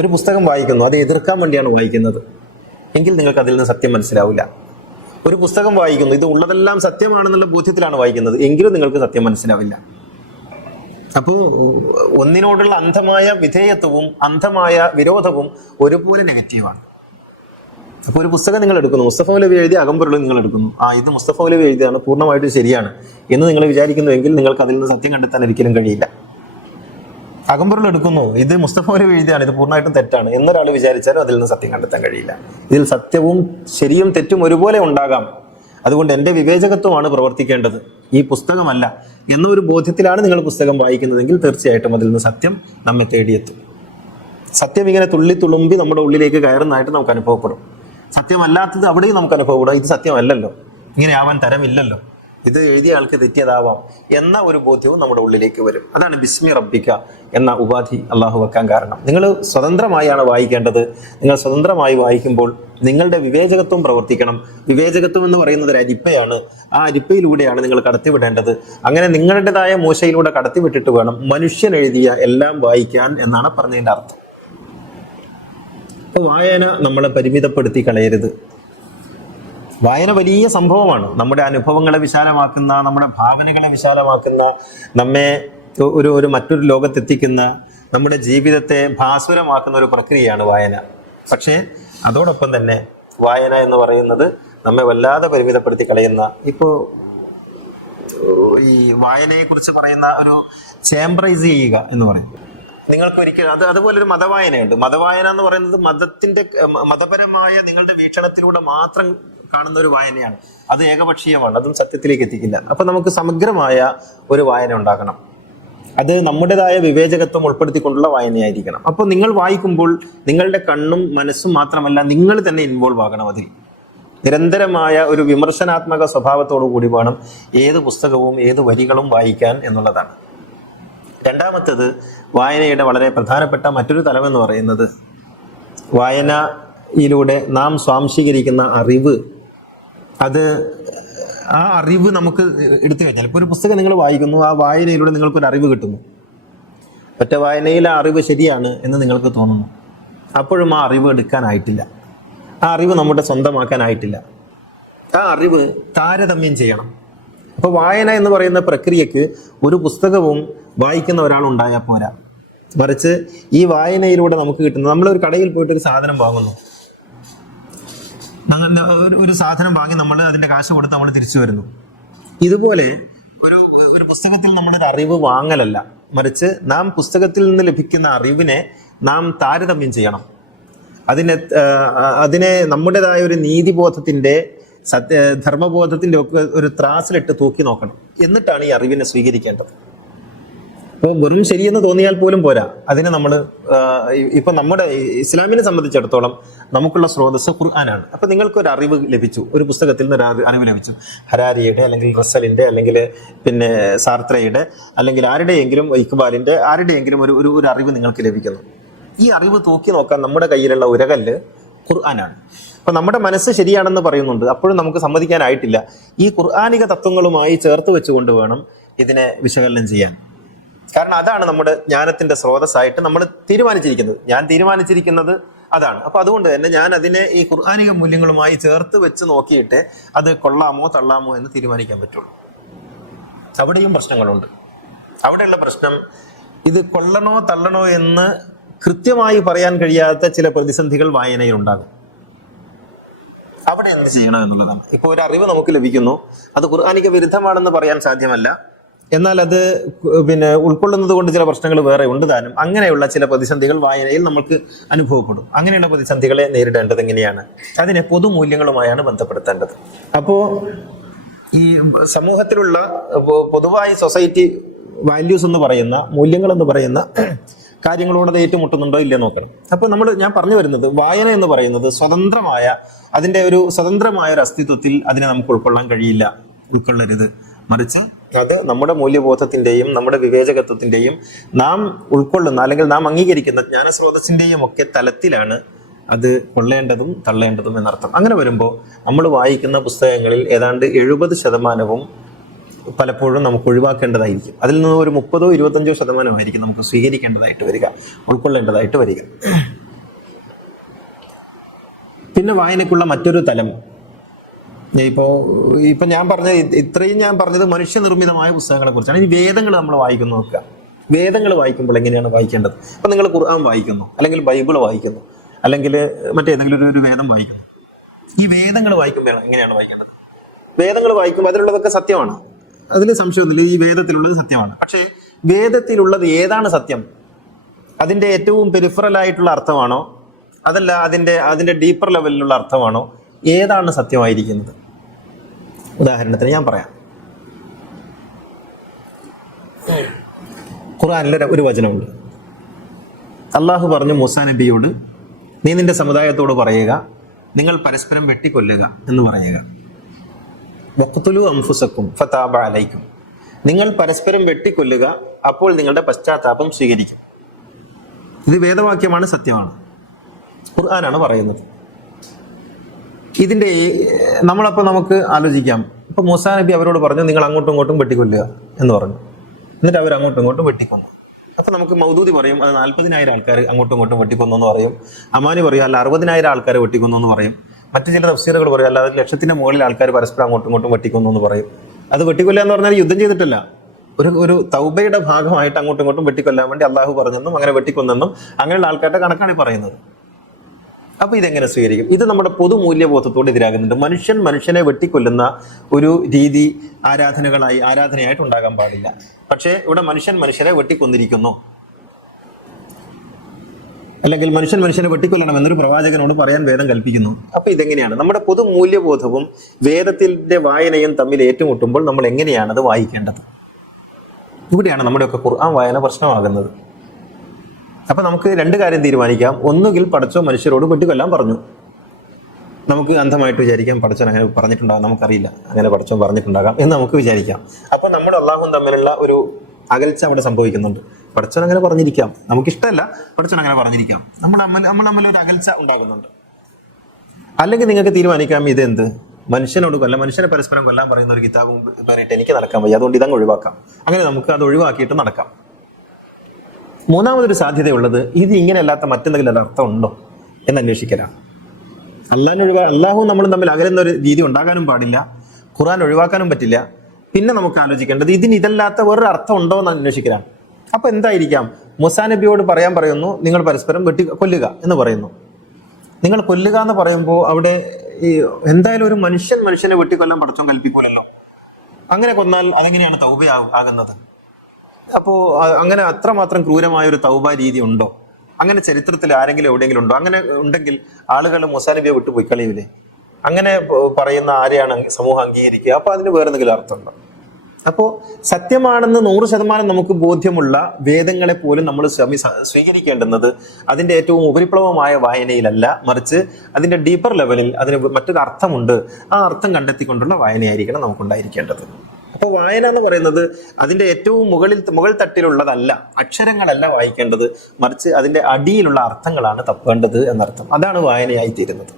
ഒരു പുസ്തകം വായിക്കുന്നു, അത് എതിർക്കാൻ വേണ്ടിയാണ് വായിക്കുന്നത് എങ്കിൽ നിങ്ങൾക്ക് അതിൽ നിന്ന് സത്യം മനസ്സിലാവില്ല. ഒരു പുസ്തകം വായിക്കുന്നു, ഇത് ഉള്ളതെല്ലാം സത്യമാണെന്നുള്ള ബോധ്യത്തിലാണ് വായിക്കുന്നത് എങ്കിലും നിങ്ങൾക്ക് സത്യം മനസ്സിലാവില്ല. അപ്പോൾ ഒന്നിനോടുള്ള അന്ധമായ വിധേയത്വവും അന്ധമായ വിരോധവും ഒരുപോലെ നെഗറ്റീവാണ്. അപ്പോൾ ഒരു പുസ്തകം നിങ്ങൾ എടുക്കുന്നു, മുസ്തഫ മൗലവി എഴുതിയ അകമ്പൊരുൾ നിങ്ങൾ എടുക്കുന്നു, ഇത് മുസ്തഫ മൗലവി എഴുതിയാണ്, പൂർണ്ണമായിട്ടും ശരിയാണ് എന്ന് നിങ്ങൾ വിചാരിക്കുന്നുവെങ്കിൽ നിങ്ങൾക്ക് അതിൽ നിന്ന് സത്യം കണ്ടെത്താൻ ഒരിക്കലും കഴിയില്ല. അകമ്പൊരുൾ എടുക്കുന്നു, ഇത് മുസ്തഫ മൗലവി എഴുതിയാണ്, ഇത് പൂർണ്ണമായിട്ടും തെറ്റാണ് എന്നൊരാൾ വിചാരിച്ചാലും അതിൽ നിന്ന് സത്യം കണ്ടെത്താൻ കഴിയില്ല. ഇതിൽ സത്യവും ശരിയും തെറ്റും ഒരുപോലെ ഉണ്ടാകാം. അതുകൊണ്ട് എൻ്റെ വിവേചകത്വമാണ് പ്രവർത്തിക്കേണ്ടത്, ഈ പുസ്തകമല്ല എന്നൊരു ബോധ്യത്തിലാണ് നിങ്ങൾ പുസ്തകം വായിക്കുന്നതെങ്കിൽ തീർച്ചയായിട്ടും അതിൽ നിന്ന് സത്യം നമ്മെ തേടിയെത്തും. സത്യം ഇങ്ങനെ തുള്ളി നമ്മുടെ ഉള്ളിലേക്ക് കയറുന്നതായിട്ട് നമുക്ക് അനുഭവപ്പെടും. സത്യമല്ലാത്തത് അവിടെയും നമുക്ക് അനുഭവപ്പെടും. ഇത് സത്യമല്ലല്ലോ, ഇങ്ങനെ ആവാൻ തരമില്ലല്ലോ, ഇത് എഴുതിയ ആൾക്ക് തെറ്റിയതാവാം എന്ന ഒരു ബോധ്യവും നമ്മുടെ ഉള്ളിലേക്ക് വരും. അതാണ് ബിസ്മി റബ്ബിക എന്ന ഉപാധി അള്ളാഹു വെക്കാൻ കാരണം. നിങ്ങൾ സ്വതന്ത്രമായാണ് വായിക്കേണ്ടത്. നിങ്ങൾ സ്വതന്ത്രമായി വായിക്കുമ്പോൾ നിങ്ങളുടെ വിവേചകത്വം പ്രവർത്തിക്കണം. വിവേചകത്വം എന്ന് പറയുന്നത് ഒരു അരിപ്പയാണ്. ആ അരിപ്പയിലൂടെയാണ് നിങ്ങൾ കടത്തിവിടേണ്ടത്. അങ്ങനെ നിങ്ങളുടേതായ മൂശയിലൂടെ കടത്തിവിട്ടിട്ട് വേണം മനുഷ്യൻ എഴുതിയ എല്ലാം വായിക്കാൻ എന്നാണ് പറഞ്ഞതിൻ്റെ അർത്ഥം. അപ്പൊ വായന നമ്മളെ പരിമിതപ്പെടുത്തി കളയരുത്. വായന വലിയ സംഭവമാണ്. നമ്മുടെ അനുഭവങ്ങളെ വിശാലമാക്കുന്ന, നമ്മുടെ ഭാവനകളെ വിശാലമാക്കുന്ന, നമ്മെ ഒരു മറ്റൊരു ലോകത്തെത്തിക്കുന്ന, നമ്മുടെ ജീവിതത്തെ ഭാസുരമാക്കുന്ന ഒരു പ്രക്രിയയാണ് വായന. പക്ഷേ അതോടൊപ്പം തന്നെ വായന എന്ന് പറയുന്നത് നമ്മെ വല്ലാതെ പരിമിതപ്പെടുത്തി കളയുന്ന, ഇപ്പോൾ ഈ വായനയെ കുറിച്ച് പറയുന്ന ഒരു ചേംബ്രൈസ് ചെയ്യുക എന്ന് പറയും. നിങ്ങൾക്ക് ഒരിക്കലും അതുപോലെ ഒരു മതവായനയുണ്ട്. മതവായന എന്ന് പറയുന്നത് മതപരമായ നിങ്ങളുടെ വീക്ഷണത്തിലൂടെ മാത്രം കാണുന്ന ഒരു വായനയാണ്. അത് ഏകപക്ഷീയമാണ്, അതും സത്യത്തിലേക്ക് എത്തിക്കില്ല. അപ്പൊ നമുക്ക് സമഗ്രമായ ഒരു വായന ഉണ്ടാകണം. അത് നമ്മുടേതായ വിവേചകത്വം ഉൾപ്പെടുത്തിക്കൊണ്ടുള്ള വായനയായിരിക്കണം. അപ്പോൾ നിങ്ങൾ വായിക്കുമ്പോൾ നിങ്ങളുടെ കണ്ണും മനസ്സും മാത്രമല്ല നിങ്ങൾ തന്നെ ഇൻവോൾവ് ആകണം. അതിൽ നിരന്തരമായ ഒരു വിമർശനാത്മക സ്വഭാവത്തോടു കൂടി വേണം ഏത് പുസ്തകവും ഏത് വരികളും വായിക്കാൻ എന്നുള്ളതാണ്. രണ്ടാമത്തേത്, വായനയുടെ വളരെ പ്രധാനപ്പെട്ട മറ്റൊരു തലമെന്ന് പറയുന്നത് വായനയിലൂടെ നാം സ്വാംശീകരിക്കുന്ന അറിവ്. ആ അറിവ് നമുക്ക് എടുത്തു കഴിഞ്ഞാൽ, ഇപ്പോൾ ഒരു പുസ്തകം നിങ്ങൾ വായിക്കുന്നു, ആ വായനയിലൂടെ നിങ്ങൾക്കൊരു അറിവ് കിട്ടുന്നു. ഒറ്റ വായനയിലെ അറിവ് ശരിയാണ് എന്ന് നിങ്ങൾക്ക് തോന്നുന്നു. അപ്പോഴും ആ അറിവ് എടുക്കാനായിട്ടില്ല, ആ അറിവ് നമ്മുടെ സ്വന്തമാക്കാനായിട്ടില്ല. ആ അറിവ് താരതമ്യം ചെയ്യണം. അപ്പോൾ വായന എന്ന് പറയുന്ന പ്രക്രിയക്ക് ഒരു പുസ്തകവും വായിക്കുന്ന ഒരാളുണ്ടായാൽ പോരാ. മറിച്ച് ഈ വായനയിലൂടെ നമുക്ക് കിട്ടുന്നത്, നമ്മളൊരു കടയിൽ പോയിട്ട് ഒരു സാധനം വാങ്ങുന്നു, ഒരു സാധനം വാങ്ങി നമ്മൾ അതിൻ്റെ കാശ് കൊടുത്ത് നമ്മൾ തിരിച്ചു വരുന്നു. ഇതുപോലെ ഒരു പുസ്തകത്തിൽ നമ്മളൊരു അറിവ് വാങ്ങലല്ല, മറിച്ച് നാം പുസ്തകത്തിൽ നിന്ന് ലഭിക്കുന്ന അറിവിനെ നാം താരതമ്യം ചെയ്യണം. അതിനെ നമ്മുടേതായ ഒരു നീതിബോധത്തിൻ്റെ ധർമ്മബോധത്തിൻ്റെ ഒക്കെ ഒരു ത്രാസിലിട്ട് തൂക്കി നോക്കണം. എന്നിട്ടാണ് ഈ അറിവിനെ സ്വീകരിക്കേണ്ടത്. അപ്പോൾ വെറും ശരിയെന്ന് തോന്നിയാൽ പോലും പോരാ. അതിന് നമ്മൾ ഇപ്പം നമ്മുടെ ഇസ്ലാമിനെ സംബന്ധിച്ചിടത്തോളം നമുക്കുള്ള സ്രോതസ് ഖുർആനാണ്. അപ്പം നിങ്ങൾക്കൊരു അറിവ് ലഭിച്ചു, ഒരു പുസ്തകത്തിൽ നിന്ന് ഒരു അറിവ് ലഭിച്ചു, ഹരാരിയുടെ അല്ലെങ്കിൽ റസലിൻ്റെ അല്ലെങ്കിൽ പിന്നെ സാർത്രയുടെ അല്ലെങ്കിൽ ആരുടെയെങ്കിലും ഇക്ബാലിൻ്റെ ആരുടെയെങ്കിലും ഒരു അറിവ് നിങ്ങൾക്ക് ലഭിക്കുന്നു. ഈ അറിവ് തൂക്കി നോക്കാൻ നമ്മുടെ കയ്യിലുള്ള ഉരകല്ല് ഖുർആനാണ്. അപ്പം നമ്മുടെ മനസ്സ് ശരിയാണെന്ന് പറയുന്നുണ്ട്, അപ്പോഴും നമുക്ക് സമ്മതിക്കാനായിട്ടില്ല. ഈ ഖുർആനിക തത്വങ്ങളുമായി ചേർത്ത് വെച്ചുകൊണ്ട് വേണം ഇതിനെ വിശകലനം ചെയ്യാൻ. കാരണം അതാണ് നമ്മുടെ ജ്ഞാനത്തിന്റെ സ്രോതസ്സായിട്ട് നമ്മൾ തീരുമാനിച്ചിരിക്കുന്നത്. ഞാൻ തീരുമാനിച്ചിരിക്കുന്നത് അതാണ്. അപ്പൊ അതുകൊണ്ട് തന്നെ ഞാൻ അതിനെ ഈ ഖുർആനിക മൂല്യങ്ങളുമായി ചേർത്ത് വെച്ച് നോക്കിയിട്ട് അത് കൊള്ളാമോ തള്ളാമോ എന്ന് തീരുമാനിക്കാൻ പറ്റുള്ളൂ. അവിടെയും പ്രശ്നങ്ങളുണ്ട്. അവിടെയുള്ള പ്രശ്നം ഇത് കൊള്ളണോ തള്ളണോ എന്ന് കൃത്യമായി പറയാൻ കഴിയാത്ത ചില പ്രതിസന്ധികൾ വായനയിലുണ്ടാകും. അവിടെ എന്ത് ചെയ്യണം എന്നുള്ളതാണ്. ഇപ്പോൾ ഒരു അറിവ് നമുക്ക് ലഭിക്കുന്നു, അത് ഖുർആനിക വിരുദ്ധമാണെന്ന് പറയാൻ സാധ്യമല്ല, എന്നാൽ അത് പിന്നെ ഉൾക്കൊള്ളുന്നത് കൊണ്ട് ചില പ്രശ്നങ്ങൾ വേറെ ഉണ്ട് താനും. അങ്ങനെയുള്ള ചില പ്രതിസന്ധികൾ വായനയിൽ നമുക്ക് അനുഭവപ്പെടും. അങ്ങനെയുള്ള പ്രതിസന്ധികളെ നേരിടേണ്ടത് എങ്ങനെയാണ്? അതിനെ പൊതുമൂല്യങ്ങളുമായാണ് ബന്ധപ്പെടുത്തേണ്ടത്. അപ്പോൾ ഈ സമൂഹത്തിലുള്ള പൊതുവായി സൊസൈറ്റി വാല്യൂസ് എന്ന് പറയുന്ന, മൂല്യങ്ങൾ എന്ന് പറയുന്ന കാര്യങ്ങളോട് അത് ഏറ്റുമുട്ടുന്നുണ്ടോ ഇല്ലയോ നോക്കണം. അപ്പോൾ ഞാൻ പറഞ്ഞു വരുന്നത്, വായന എന്ന് പറയുന്നത് അതിൻ്റെ ഒരു സ്വതന്ത്രമായ ഒരു അസ്തിത്വത്തിൽ അതിനെ നമുക്ക് ഉൾക്കൊള്ളാൻ കഴിയില്ല, ഉൾക്കൊള്ളരുത്. മറിച്ച് അത് നമ്മുടെ മൂല്യബോധത്തിൻ്റെയും നമ്മുടെ വിവേചകത്വത്തിൻ്റെയും നാം ഉൾക്കൊള്ളുന്ന അല്ലെങ്കിൽ നാം അംഗീകരിക്കുന്ന ജ്ഞാനസ്രോതസ്സിൻ്റെയും ഒക്കെ തലത്തിലാണ് അത് കൊള്ളേണ്ടതും തള്ളേണ്ടതും എന്നർത്ഥം. അങ്ങനെ വരുമ്പോൾ നമ്മൾ വായിക്കുന്ന പുസ്തകങ്ങളിൽ ഏതാണ്ട് 70% പലപ്പോഴും നമുക്ക് ഒഴിവാക്കേണ്ടതായിരിക്കും. അതിൽ നിന്ന് ഒരു 30-25% നമുക്ക് സ്വീകരിക്കേണ്ടതായിട്ട് വരിക, ഉൾക്കൊള്ളേണ്ടതായിട്ട് വരിക. പിന്നെ വായനയ്ക്കുള്ള മറ്റൊരു തലം, ഇപ്പൊ ഞാൻ പറഞ്ഞത് മനുഷ്യനിർമ്മിതമായ പുസ്തകങ്ങളെ കുറിച്ചാണ്. ഈ വേദങ്ങൾ നമ്മൾ വായിക്കുന്നു നോക്കുക. വേദങ്ങൾ വായിക്കുമ്പോൾ എങ്ങനെയാണ് വായിക്കേണ്ടത്? ഇപ്പൊ നിങ്ങൾ ഖുർആൻ വായിക്കുന്നു, അല്ലെങ്കിൽ ബൈബിൾ വായിക്കുന്നു, അല്ലെങ്കിൽ മറ്റേതെങ്കിലും ഒരു വേദം വായിക്കുന്നു. ഈ വേദങ്ങൾ വായിക്കുമ്പോൾ എങ്ങനെയാണ് വായിക്കേണ്ടത്? വേദങ്ങൾ വായിക്കുമ്പോൾ അതിലുള്ളതൊക്കെ സത്യമാണ്, അതിൽ സംശയമൊന്നുമില്ല. ഈ വേദത്തിലുള്ളത് സത്യമാണ്. പക്ഷേ വേദത്തിലുള്ളത് ഏതാണ് സത്യം? അതിന്റെ ഏറ്റവും പെരിഫറൽ ആയിട്ടുള്ള അർത്ഥമാണോ, അതല്ല അതിന്റെ ഡീപ്പർ ലെവലിലുള്ള അർത്ഥമാണോ? ഏതാണ് സത്യമായിരിക്കുന്നത്? ഉദാഹരണത്തിന് ഞാൻ പറയാം. ഖുർആനിലെ ഒരു വചനമുണ്ട്. അള്ളാഹു പറഞ്ഞു മൂസാ നബിയോട്, നീ നിന്റെ സമുദായത്തോട് പറയുക, നിങ്ങൾ പരസ്പരം വെട്ടിക്കൊല്ലുക എന്ന് പറയുക. വഖ്തുലു അൻഫുസക്കും ഫതാബ അലൈക്കും, നിങ്ങൾ പരസ്പരം വെട്ടിക്കൊല്ലുക, അപ്പോൾ നിങ്ങളുടെ പശ്ചാത്താപം സ്വീകരിക്കും. ഇത് വേദവാക്യമാണ്, സത്യമാണ്, ഖുർആനാണ് പറയുന്നത്. ഇതിന്റെ നമുക്ക് ആലോചിക്കാം. ഇപ്പൊ മൂസാ നബി അവരോട് പറഞ്ഞു, നിങ്ങൾ അങ്ങോട്ടും ഇങ്ങോട്ടും വെട്ടിക്കൊല്ലുക എന്ന് പറഞ്ഞു. എന്നിട്ട് അവർ അങ്ങോട്ടും ഇങ്ങോട്ടും വെട്ടിക്കൊന്നു. അപ്പൊ നമുക്ക് മൗദൂദി പറയും അത് 40,000 ആൾക്കാർ അങ്ങോട്ടും ഇങ്ങോട്ടും വെട്ടിക്കൊന്നു എന്ന് പറയും. അമാനി പറയും അല്ല 60,000 ആൾക്കാർ വെട്ടിക്കൊന്നു എന്ന് പറയും. മറ്റു ചില തഫ്സീറുകൾ പറയും അല്ല 1,00,000 മുകളിൽ ആൾക്കാർ പരസ്പരം അങ്ങോട്ടും ഇങ്ങോട്ടും വെട്ടിക്കൊന്നു എന്ന് പറയും. അത് വെട്ടിക്കൊല്ലുക എന്ന് പറഞ്ഞാൽ യുദ്ധം ചെയ്തിട്ടില്ല, ഒരു തൗബയുടെ ഭാഗമായിട്ട് അങ്ങോട്ടും ഇങ്ങോട്ടും വെട്ടിക്കൊല്ലാൻ വേണ്ടി അള്ളാഹു പറഞ്ഞെന്നും അങ്ങനെ വെട്ടിക്കൊന്നെന്നും അങ്ങനെയുള്ള ആൾക്കാരുടെ കണക്കാണ് ഈ പറയുന്നത്. അപ്പൊ ഇതെങ്ങനെ സ്വീകരിക്കും? ഇത് നമ്മുടെ പൊതുമൂല്യബോധത്തോട് എതിരാകുന്നുണ്ട്. മനുഷ്യനെ വെട്ടിക്കൊല്ലുന്ന ഒരു രീതി ആരാധനയായിട്ട് ഉണ്ടാകാൻ പാടില്ല. പക്ഷേ ഇവിടെ മനുഷ്യനെ വെട്ടിക്കൊന്നിരിക്കുന്നു, അല്ലെങ്കിൽ മനുഷ്യനെ വെട്ടിക്കൊല്ലണം എന്നൊരു പ്രവാചകനോട് പറയാൻ വേദം കൽപ്പിക്കുന്നു. അപ്പൊ ഇതെങ്ങനെയാണ്? നമ്മുടെ പൊതുമൂല്യബോധവും വേദത്തിന്റെ വായനയും തമ്മിൽ ഏറ്റുമുട്ടുമ്പോൾ നമ്മൾ എങ്ങനെയാണ് അത് വായിക്കേണ്ടത്? ഇവിടെയാണ് നമ്മുടെയൊക്കെ ഖുർആൻ വായന പ്രശ്നമാകുന്നത്. അപ്പൊ നമുക്ക് രണ്ട് കാര്യം തീരുമാനിക്കാം. ഒന്നുകിൽ പടച്ചോ മനുഷ്യരോട് വെട്ടിക്കൊല്ലാൻ പറഞ്ഞു, നമുക്ക് അന്ധമായിട്ട് വിചാരിക്കാം പടച്ചോൻ അങ്ങനെ പറഞ്ഞിട്ടുണ്ടാകാം, നമുക്കറിയില്ല, അങ്ങനെ പടച്ചോൻ പറഞ്ഞിട്ടുണ്ടാകാം എന്ന് നമുക്ക് വിചാരിക്കാം. അപ്പൊ നമ്മുടെ അള്ളാഹും തമ്മിലുള്ള ഒരു അകൽച്ച അവിടെ സംഭവിക്കുന്നുണ്ട്. പടച്ചോൻ അങ്ങനെ പറഞ്ഞിരിക്കാം, നമുക്കിഷ്ടമല്ല, പടച്ചോൻ അങ്ങനെ പറഞ്ഞിരിക്കാം, നമ്മൾ തമ്മിൽ ഒരു അകൽച്ച ഉണ്ടാകുന്നുണ്ട്. അല്ലെങ്കിൽ നിങ്ങൾക്ക് തീരുമാനിക്കാം ഇതെന്ത് മനുഷ്യനെ പരസ്പരം കൊല്ലാൻ പറയുന്ന ഒരു കിതാബും പേരിട്ട് എനിക്ക് നടക്കാൻ വയ്യ, അതുകൊണ്ട് ഇതങ്ങ് ഒഴിവാക്കാം. അങ്ങനെ നമുക്ക് അത് ഒഴിവാക്കിയിട്ട് നടക്കാം. മൂന്നാമതൊരു സാധ്യതയുള്ളത് ഇത് ഇങ്ങനെയല്ലാത്ത മറ്റെന്തെങ്കിലും അർത്ഥം ഉണ്ടോ എന്ന് അന്വേഷിക്കലാണ്. അള്ളാഹു നമ്മളും തമ്മിൽ അകലുന്ന ഒരു രീതി ഉണ്ടാകാനും പാടില്ല, ഖുർആൻ ഒഴിവാക്കാനും പറ്റില്ല. പിന്നെ നമുക്ക് ആലോചിക്കേണ്ടത് ഇതിന് ഇതല്ലാത്ത വേറൊരു അർത്ഥം ഉണ്ടോ എന്ന് അന്വേഷിക്കലാണ്. അപ്പൊ എന്തായിരിക്കാം? മൂസാ നബിയോട് പറയുന്നു, നിങ്ങൾ പരസ്പരം കൊല്ലുക എന്ന് പറയുന്നു. നിങ്ങൾ കൊല്ലുക എന്ന് പറയുമ്പോൾ അവിടെ ഈ എന്തായാലും ഒരു മനുഷ്യനെ വെട്ടിക്കൊല്ലാൻ പടച്ചോൻ കൽപ്പിക്കൂലല്ലോ. അങ്ങനെ കൊന്നാൽ അതെങ്ങനെയാണ് തൗബ ആകുന്നത്? അപ്പോ അങ്ങനെ അത്രമാത്രം ക്രൂരമായ ഒരു തൗബ രീതി ഉണ്ടോ? അങ്ങനെ ചരിത്രത്തിൽ ആരെങ്കിലും എവിടെയെങ്കിലും ഉണ്ടോ? അങ്ങനെ ഉണ്ടെങ്കിൽ ആളുകൾ മൂസാ നബിയെ വിട്ടു പോയി കളയൂലേ? അങ്ങനെ പറയുന്ന ആരെയാണ് സമൂഹം അംഗീകരിക്കുക? അപ്പൊ അതിന് വേറെ എന്തെങ്കിലും അർത്ഥമുണ്ടോ? അപ്പോ സത്യമാണെന്ന് 100% നമുക്ക് ബോധ്യമുള്ള വേദങ്ങളെ പോലും നമ്മൾ സ്വീകരിക്കേണ്ടുന്നത് അതിന്റെ ഏറ്റവും ഉപരിപ്ലവമായ വായനയിലല്ല, മറിച്ച് അതിന്റെ ഡീപ്പർ ലെവലിൽ അതിന് മറ്റൊരു അർത്ഥമുണ്ട്, ആ അർത്ഥം കണ്ടെത്തിക്കൊണ്ടുള്ള വായനയായിരിക്കണം നമുക്കുണ്ടായിരിക്കേണ്ടത്. അപ്പോൾ വായന എന്ന് പറയുന്നത് അതിന്റെ ഏറ്റവും മുകൾ തട്ടിലുള്ളതല്ല, അക്ഷരങ്ങളല്ല വായിക്കേണ്ടത്, മറിച്ച് അതിന്റെ അടിയിലുള്ള അർത്ഥങ്ങളാണ് തപ്പേണ്ടത് എന്നർത്ഥം. അതാണ് വായനയായി തീരുന്നത്.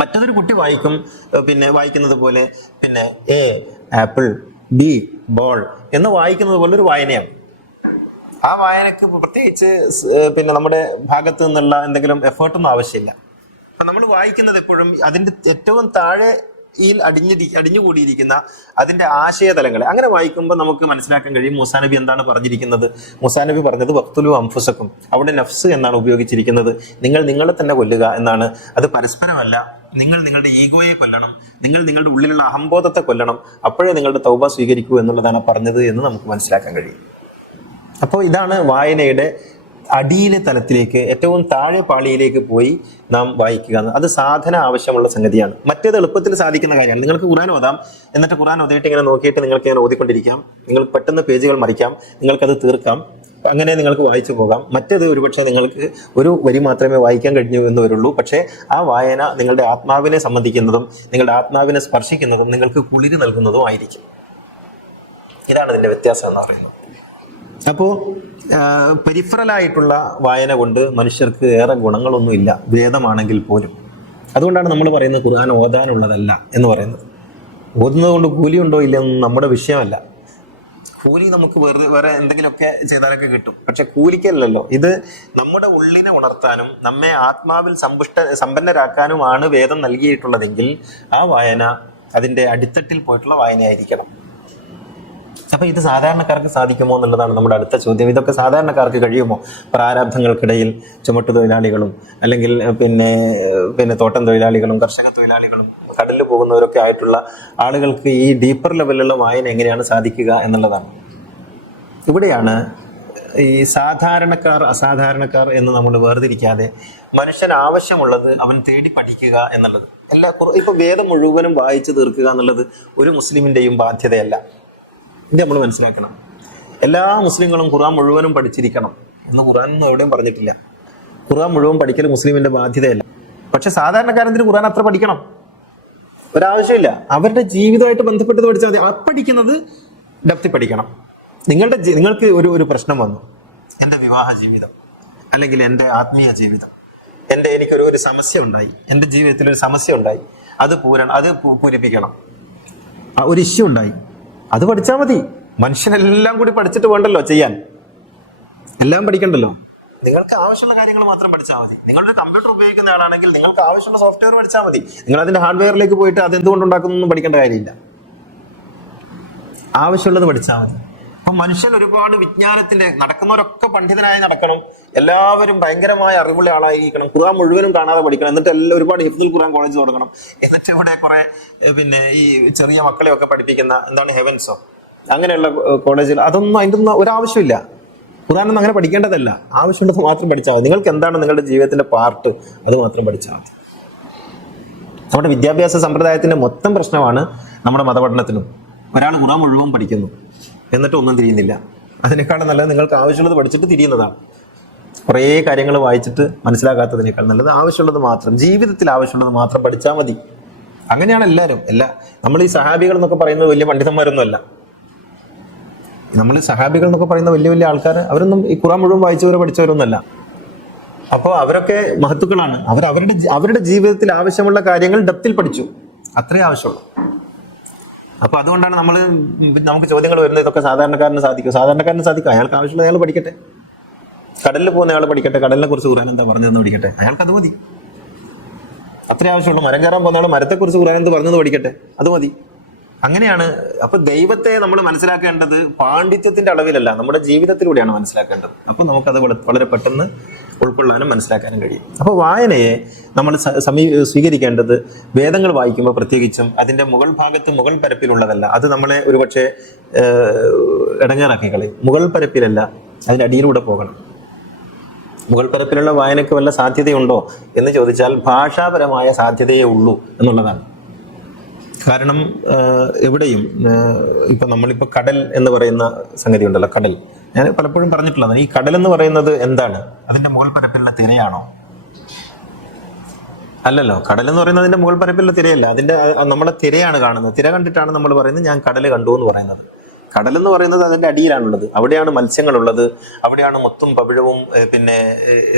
മറ്റൊരു കുട്ടി വായിക്കുന്നത് പോലെ എ ആപ്പിൾ, ബി ബോൾ എന്ന് വായിക്കുന്നത് പോലെ ഒരു വായനയാണ്. ആ വായനക്ക് പ്രത്യേകിച്ച് നമ്മുടെ ഭാഗത്ത് നിന്നുള്ള എന്തെങ്കിലും എഫേർട്ടൊന്നും ആവശ്യമില്ല. അപ്പൊ നമ്മൾ വായിക്കുന്നത് എപ്പോഴും അതിന്റെ ഏറ്റവും താഴെ അടിഞ്ഞുകൂടിയിരിക്കുന്ന അതിന്റെ ആശയതലങ്ങളെ അങ്ങനെ വായിക്കുമ്പോൾ നമുക്ക് മനസ്സിലാക്കാൻ കഴിയും മൂസാ നബി എന്താണ് പറഞ്ഞിരിക്കുന്നത്. മൂസാ നബി പറഞ്ഞത് വഖ്തുലു അൻഫുസക്കും, അവിടെ നഫ്സ് എന്നാണ് ഉപയോഗിച്ചിരിക്കുന്നത്. നിങ്ങൾ നിങ്ങളെ തന്നെ കൊല്ലുക എന്നാണ്. അത് പരസ്പരമല്ല, നിങ്ങൾ നിങ്ങളുടെ ഈഗോയെ കൊല്ലണം, നിങ്ങൾ നിങ്ങളുടെ ഉള്ളിലുള്ള അഹംബോധത്തെ കൊല്ലണം, അപ്പോഴേ നിങ്ങളുടെ തൗബ സ്വീകരിക്കൂ എന്നുള്ളതാണ് പറഞ്ഞത് എന്ന് നമുക്ക് മനസ്സിലാക്കാൻ കഴിയും. അപ്പോൾ ഇതാണ് വായനയുടെ അടിയിലെ തലത്തിലേക്ക്, ഏറ്റവും താഴെ പാളിയിലേക്ക് പോയി നാം വായിക്കുക. അത് സാധന ആവശ്യമുള്ള സംഗതിയാണ്. മറ്റേത് എളുപ്പത്തിൽ സാധിക്കുന്ന കാര്യമാണ്. നിങ്ങൾക്ക് ഖുർആൻ ഓതാം, എന്നിട്ട് ഖുർആൻ ഓതിയിട്ട് ഇങ്ങനെ നോക്കിയിട്ട് നിങ്ങൾക്ക് ഇങ്ങനെ ഓതിക്കൊണ്ടിരിക്കാം, നിങ്ങൾക്ക് പെട്ടെന്ന് പേജുകൾ മറിക്കാം, നിങ്ങൾക്കത് തീർക്കാം, അങ്ങനെ നിങ്ങൾക്ക് വായിച്ചു പോകാം. മറ്റേത് ഒരുപക്ഷെ നിങ്ങൾക്ക് ഒരു വരി മാത്രമേ വായിക്കാൻ കഴിഞ്ഞു എന്ന് വരുള്ളൂ. പക്ഷേ ആ വായന നിങ്ങളുടെ ആത്മാവിനെ സംബന്ധിക്കുന്നതും നിങ്ങളുടെ ആത്മാവിനെ സ്പർശിക്കുന്നതും നിങ്ങൾക്ക് കുളിര് നൽകുന്നതും ആയിരിക്കും. ഇതാണ് ഇതിന്റെ വ്യത്യാസം എന്ന് പറയുന്നത്. അപ്പോൾ പെരിഫറലായിട്ടുള്ള വായന കൊണ്ട് മനുഷ്യർക്ക് ഏറെ ഗുണങ്ങളൊന്നുമില്ല, വേദമാണെങ്കിൽ പോലും. അതുകൊണ്ടാണ് നമ്മൾ പറയുന്നത് ഖുർആൻ ഓതാനുള്ളതല്ല എന്ന് പറയുന്നത്. ഓതുന്നത് കൊണ്ട് കൂലിയുണ്ടോ ഇല്ലെന്ന് നമ്മുടെ വിഷയമല്ല. കൂലി നമുക്ക് വേറെ എന്തെങ്കിലുമൊക്കെ ചെയ്താലൊക്കെ കിട്ടും, പക്ഷെ കൂലിക്കല്ലല്ലോ. ഇത് നമ്മുടെ ഉള്ളിനെ ഉണർത്താനും നമ്മെ ആത്മാവിൽ സമ്പന്നരാക്കാനുമാണ് വേദം നൽകിയിട്ടുള്ളതെങ്കിൽ ആ വായന അതിന്റെ അടിത്തട്ടിൽ പോയിട്ടുള്ള വായനയായിരിക്കണം. അപ്പൊ ഇത് സാധാരണക്കാർക്ക് സാധിക്കുമോ എന്നുള്ളതാണ് നമ്മുടെ അടുത്ത ചോദ്യം. ഇതൊക്കെ സാധാരണക്കാർക്ക് കഴിയുമോ? പ്രാരാബ്ധങ്ങൾക്കിടയിൽ ചുമട്ടുതൊഴിലാളികളും അല്ലെങ്കിൽ തോട്ടം തൊഴിലാളികളും കർഷക തൊഴിലാളികളും കടലിൽ പോകുന്നവരൊക്കെ ആയിട്ടുള്ള ആളുകൾക്ക് ഈ ഡീപ്പർ ലെവലിലുള്ള വായന എങ്ങനെയാണ് സാധിക്കുക എന്നുള്ളതാണ്. ഇവിടെയാണ് ഈ സാധാരണക്കാർ അസാധാരണക്കാർ എന്ന് നമ്മൾ വേർതിരിക്കാതെ മനുഷ്യൻ ആവശ്യമുള്ളത് അവൻ തേടി പഠിക്കുക എന്നുള്ളത്. ഇപ്പൊ വേദം മുഴുവനും വായിച്ചു തീർക്കുക എന്നുള്ളത് ഒരു മുസ്ലിമിന്റെയും ബാധ്യതയല്ല. ഇത് നമ്മൾ മനസ്സിലാക്കണം. എല്ലാ മുസ്ലിങ്ങളും ഖുർആൻ മുഴുവനും പഠിച്ചിരിക്കണം എന്ന് ഖുർആനൊന്നും എവിടെയും പറഞ്ഞിട്ടില്ല. ഖുർആൻ മുഴുവൻ പഠിക്കൽ മുസ്ലിമിന്റെ ബാധ്യതയല്ല. പക്ഷെ സാധാരണക്കാരത്തിന് ഖുർആൻ അത്ര പഠിക്കണം ഒരാവശ്യമില്ല. അവരുടെ ജീവിതമായിട്ട് ബന്ധപ്പെട്ട് പഠിച്ചാൽ മതി. പഠിക്കുന്നത് ഡെപ്തി പഠിക്കണം. നിങ്ങൾക്ക് ഒരു പ്രശ്നം വന്നു, എൻ്റെ വിവാഹ ജീവിതം അല്ലെങ്കിൽ എൻ്റെ ആത്മീയ ജീവിതം, എനിക്കൊരു സമസ്യ ഉണ്ടായി, എൻ്റെ ജീവിതത്തിൽ ഒരു സമസ്യ ഉണ്ടായി, അത് പൂരിപ്പിക്കണം. ഒരു ഇഷ്യൂ ഉണ്ടായി, അത് പഠിച്ചാൽ മതി. മനുഷ്യനെല്ലാം കൂടി പഠിച്ചിട്ട് വേണ്ടല്ലോ ചെയ്യാൻ, എല്ലാം പഠിക്കണ്ടല്ലോ. നിങ്ങൾക്ക് ആവശ്യമുള്ള കാര്യങ്ങൾ മാത്രം പഠിച്ചാൽ മതി. നിങ്ങളൊരു കമ്പ്യൂട്ടർ ഉപയോഗിക്കുന്ന ആളാണെങ്കിൽ നിങ്ങൾക്ക് ആവശ്യമുള്ള സോഫ്റ്റ്വെയർ പഠിച്ചാൽ മതി. നിങ്ങൾ അതിന്റെ ഹാർഡ്വെയറിലേക്ക് പോയിട്ട് അത് എന്തുകൊണ്ട് ഉണ്ടാക്കുന്നൊന്നും പഠിക്കേണ്ട കാര്യമില്ല. ആവശ്യമുള്ളത് പഠിച്ചാൽ മതി. അപ്പൊ മനുഷ്യൻ ഒരുപാട് വിജ്ഞാനത്തിന്റെ നടക്കുന്നവരൊക്കെ പണ്ഡിതനായി നടക്കണം, എല്ലാവരും ഭയങ്കരമായ അറിവുള്ള ആളായിരിക്കണം, ഖുർആൻ മുഴുവനും കാണാതെ പഠിക്കണം, എന്നിട്ട് ഒരുപാട് ഹിഫ്ദുൽ ഖുർആൻ കോളേജ് തുടങ്ങണം, എന്നിട്ട് ഇവിടെ കുറെ ഈ ചെറിയ മക്കളെയൊക്കെ പഠിപ്പിക്കുന്ന ഹെവൻസോ അങ്ങനെയുള്ള കോളേജിൽ അതിൻ്റെ ഒന്നും ഒരാവശ്യമില്ല. ഖുർആനൊന്നും അങ്ങനെ പഠിക്കേണ്ടതല്ല. ആവശ്യമുള്ളത് മാത്രം പഠിച്ചാൽ മതി. നിങ്ങൾക്ക് എന്താണ് നിങ്ങളുടെ ജീവിതത്തിന്റെ പാർട്ട് അത് മാത്രം പഠിച്ചാൽ മതി. നമ്മുടെ വിദ്യാഭ്യാസ സമ്പ്രദായത്തിന്റെ മൊത്തം പ്രശ്നമാണ് നമ്മുടെ മതപഠനത്തിനും. ഒരാൾ ഖുർആൻ മുഴുവൻ പഠിക്കുന്നു എന്നിട്ട് ഒന്നും തിരിയുന്നില്ല. അതിനേക്കാളും നല്ലത് നിങ്ങൾക്ക് ആവശ്യമുള്ളത് പഠിച്ചിട്ട് തിരിയുന്നതാണ്. കുറേ കാര്യങ്ങൾ വായിച്ചിട്ട് മനസ്സിലാക്കാത്തതിനേക്കാൾ നല്ലത് ആവശ്യമുള്ളത് മാത്രം, ജീവിതത്തിൽ ആവശ്യമുള്ളത് മാത്രം പഠിച്ചാൽ മതി. അങ്ങനെയാണ് എല്ലാവരും. നമ്മൾ ഈ സഹാബികൾ എന്നൊക്കെ പറയുന്നത് വലിയ പണ്ഡിതന്മാരൊന്നും അല്ല. നമ്മൾ സഹാബികൾ എന്നൊക്കെ പറയുന്ന വലിയ വലിയ ആൾക്കാർ അവരൊന്നും ഈ ഖുർആൻ മുഴുവൻ വായിച്ചവരോ പഠിച്ചവരൊന്നുമല്ല. അപ്പോൾ അവരൊക്കെ മഹത്തുക്കളാണ്. അവരുടെ ജീവിതത്തിൽ ആവശ്യമുള്ള കാര്യങ്ങൾ ഡെപ്തിൽ പഠിച്ചു, അത്രേ ആവശ്യമുള്ളൂ. അപ്പൊ അതുകൊണ്ടാണ് നമുക്ക് ചോദ്യങ്ങൾ വരുന്നത്. ഇതൊക്കെ സാധാരണക്കാരന് സാധിക്കും. അയാൾക്ക് ആവശ്യമുള്ളത് അയാൾ പഠിക്കട്ടെ. കടലിൽ പോകുന്ന ആൾ പഠിക്കട്ടെ, കടലിനെ കുറിച്ച് ഖുർആൻ എന്താ പറഞ്ഞതെന്ന് പഠിക്കട്ടെ, അയാൾക്ക് അത് മതി. അത്രേ ആവശ്യമുള്ളൂ. മരം കയറാൻ പോകുന്ന ആൾ മരത്തെക്കുറിച്ച് ഖുർആൻ എന്ത് പറഞ്ഞത് പഠിക്കട്ടെ, അത് മതി. അങ്ങനെയാണ്. അപ്പൊ ദൈവത്തെ നമ്മൾ മനസ്സിലാക്കേണ്ടത് പാണ്ഡിത്യത്തിന്റെ അളവിലല്ല, നമ്മുടെ ജീവിതത്തിലൂടെയാണ് മനസ്സിലാക്കേണ്ടത്. അപ്പൊ നമുക്കത് വളരെ പെട്ടെന്ന് ഉൾക്കൊള്ളാനും മനസ്സിലാക്കാനും കഴിയും. അപ്പോൾ വായനയെ നമ്മൾ സ്വീകരിക്കേണ്ടത് വേദങ്ങൾ വായിക്കുമ്പോൾ പ്രത്യേകിച്ചും അതിന്റെ മുകൾ ഭാഗത്ത് മുകൾ പരപ്പിലുള്ളതല്ല. അത് നമ്മളെ ഒരുപക്ഷെ ഇടങ്ങേറാക്കി കളയും. മുകൾ പരപ്പിലല്ല, അതിന്റെ അടിയിലൂടെ പോകണം. മുകൾ പരപ്പിലുള്ള വായനയ്ക്ക് വല്ല സാധ്യതയുണ്ടോ എന്ന് ചോദിച്ചാൽ ഭാഷാപരമായ സാധ്യതയേ ഉള്ളൂ എന്നുള്ളതാണ്. കാരണം എവിടെയും ഇപ്പൊ നമ്മളിപ്പോ കടൽ എന്ന് പറയുന്ന സംഗതി ഉണ്ടല്ലോ, കടൽ, ഞാൻ പലപ്പോഴും പറഞ്ഞിട്ടുള്ളതാണ്. ഈ കടൽ എന്ന് പറയുന്നത് എന്താണ്? അതിന്റെ മുകൾ പരപ്പിലുള്ള തിരയാണോ? അല്ലല്ലോ. കടൽ എന്ന് പറയുന്നത് അതിന്റെ മുകൾ പരപ്പിലുള്ള തിരയല്ല, അതിന്റെ നമ്മളെ തിരയാണ് കാണുന്നത്. തിര കണ്ടിട്ടാണ് നമ്മൾ പറയുന്നത് ഞാൻ കടൽ കണ്ടു എന്ന് പറയുന്നത്. കടൽ എന്ന് പറയുന്നത് അതിന്റെ അടിയിലാണുള്ളത്. അവിടെയാണ് മത്സ്യങ്ങളുള്ളത്, അവിടെയാണ് മുത്തും പവിഴവും പിന്നെ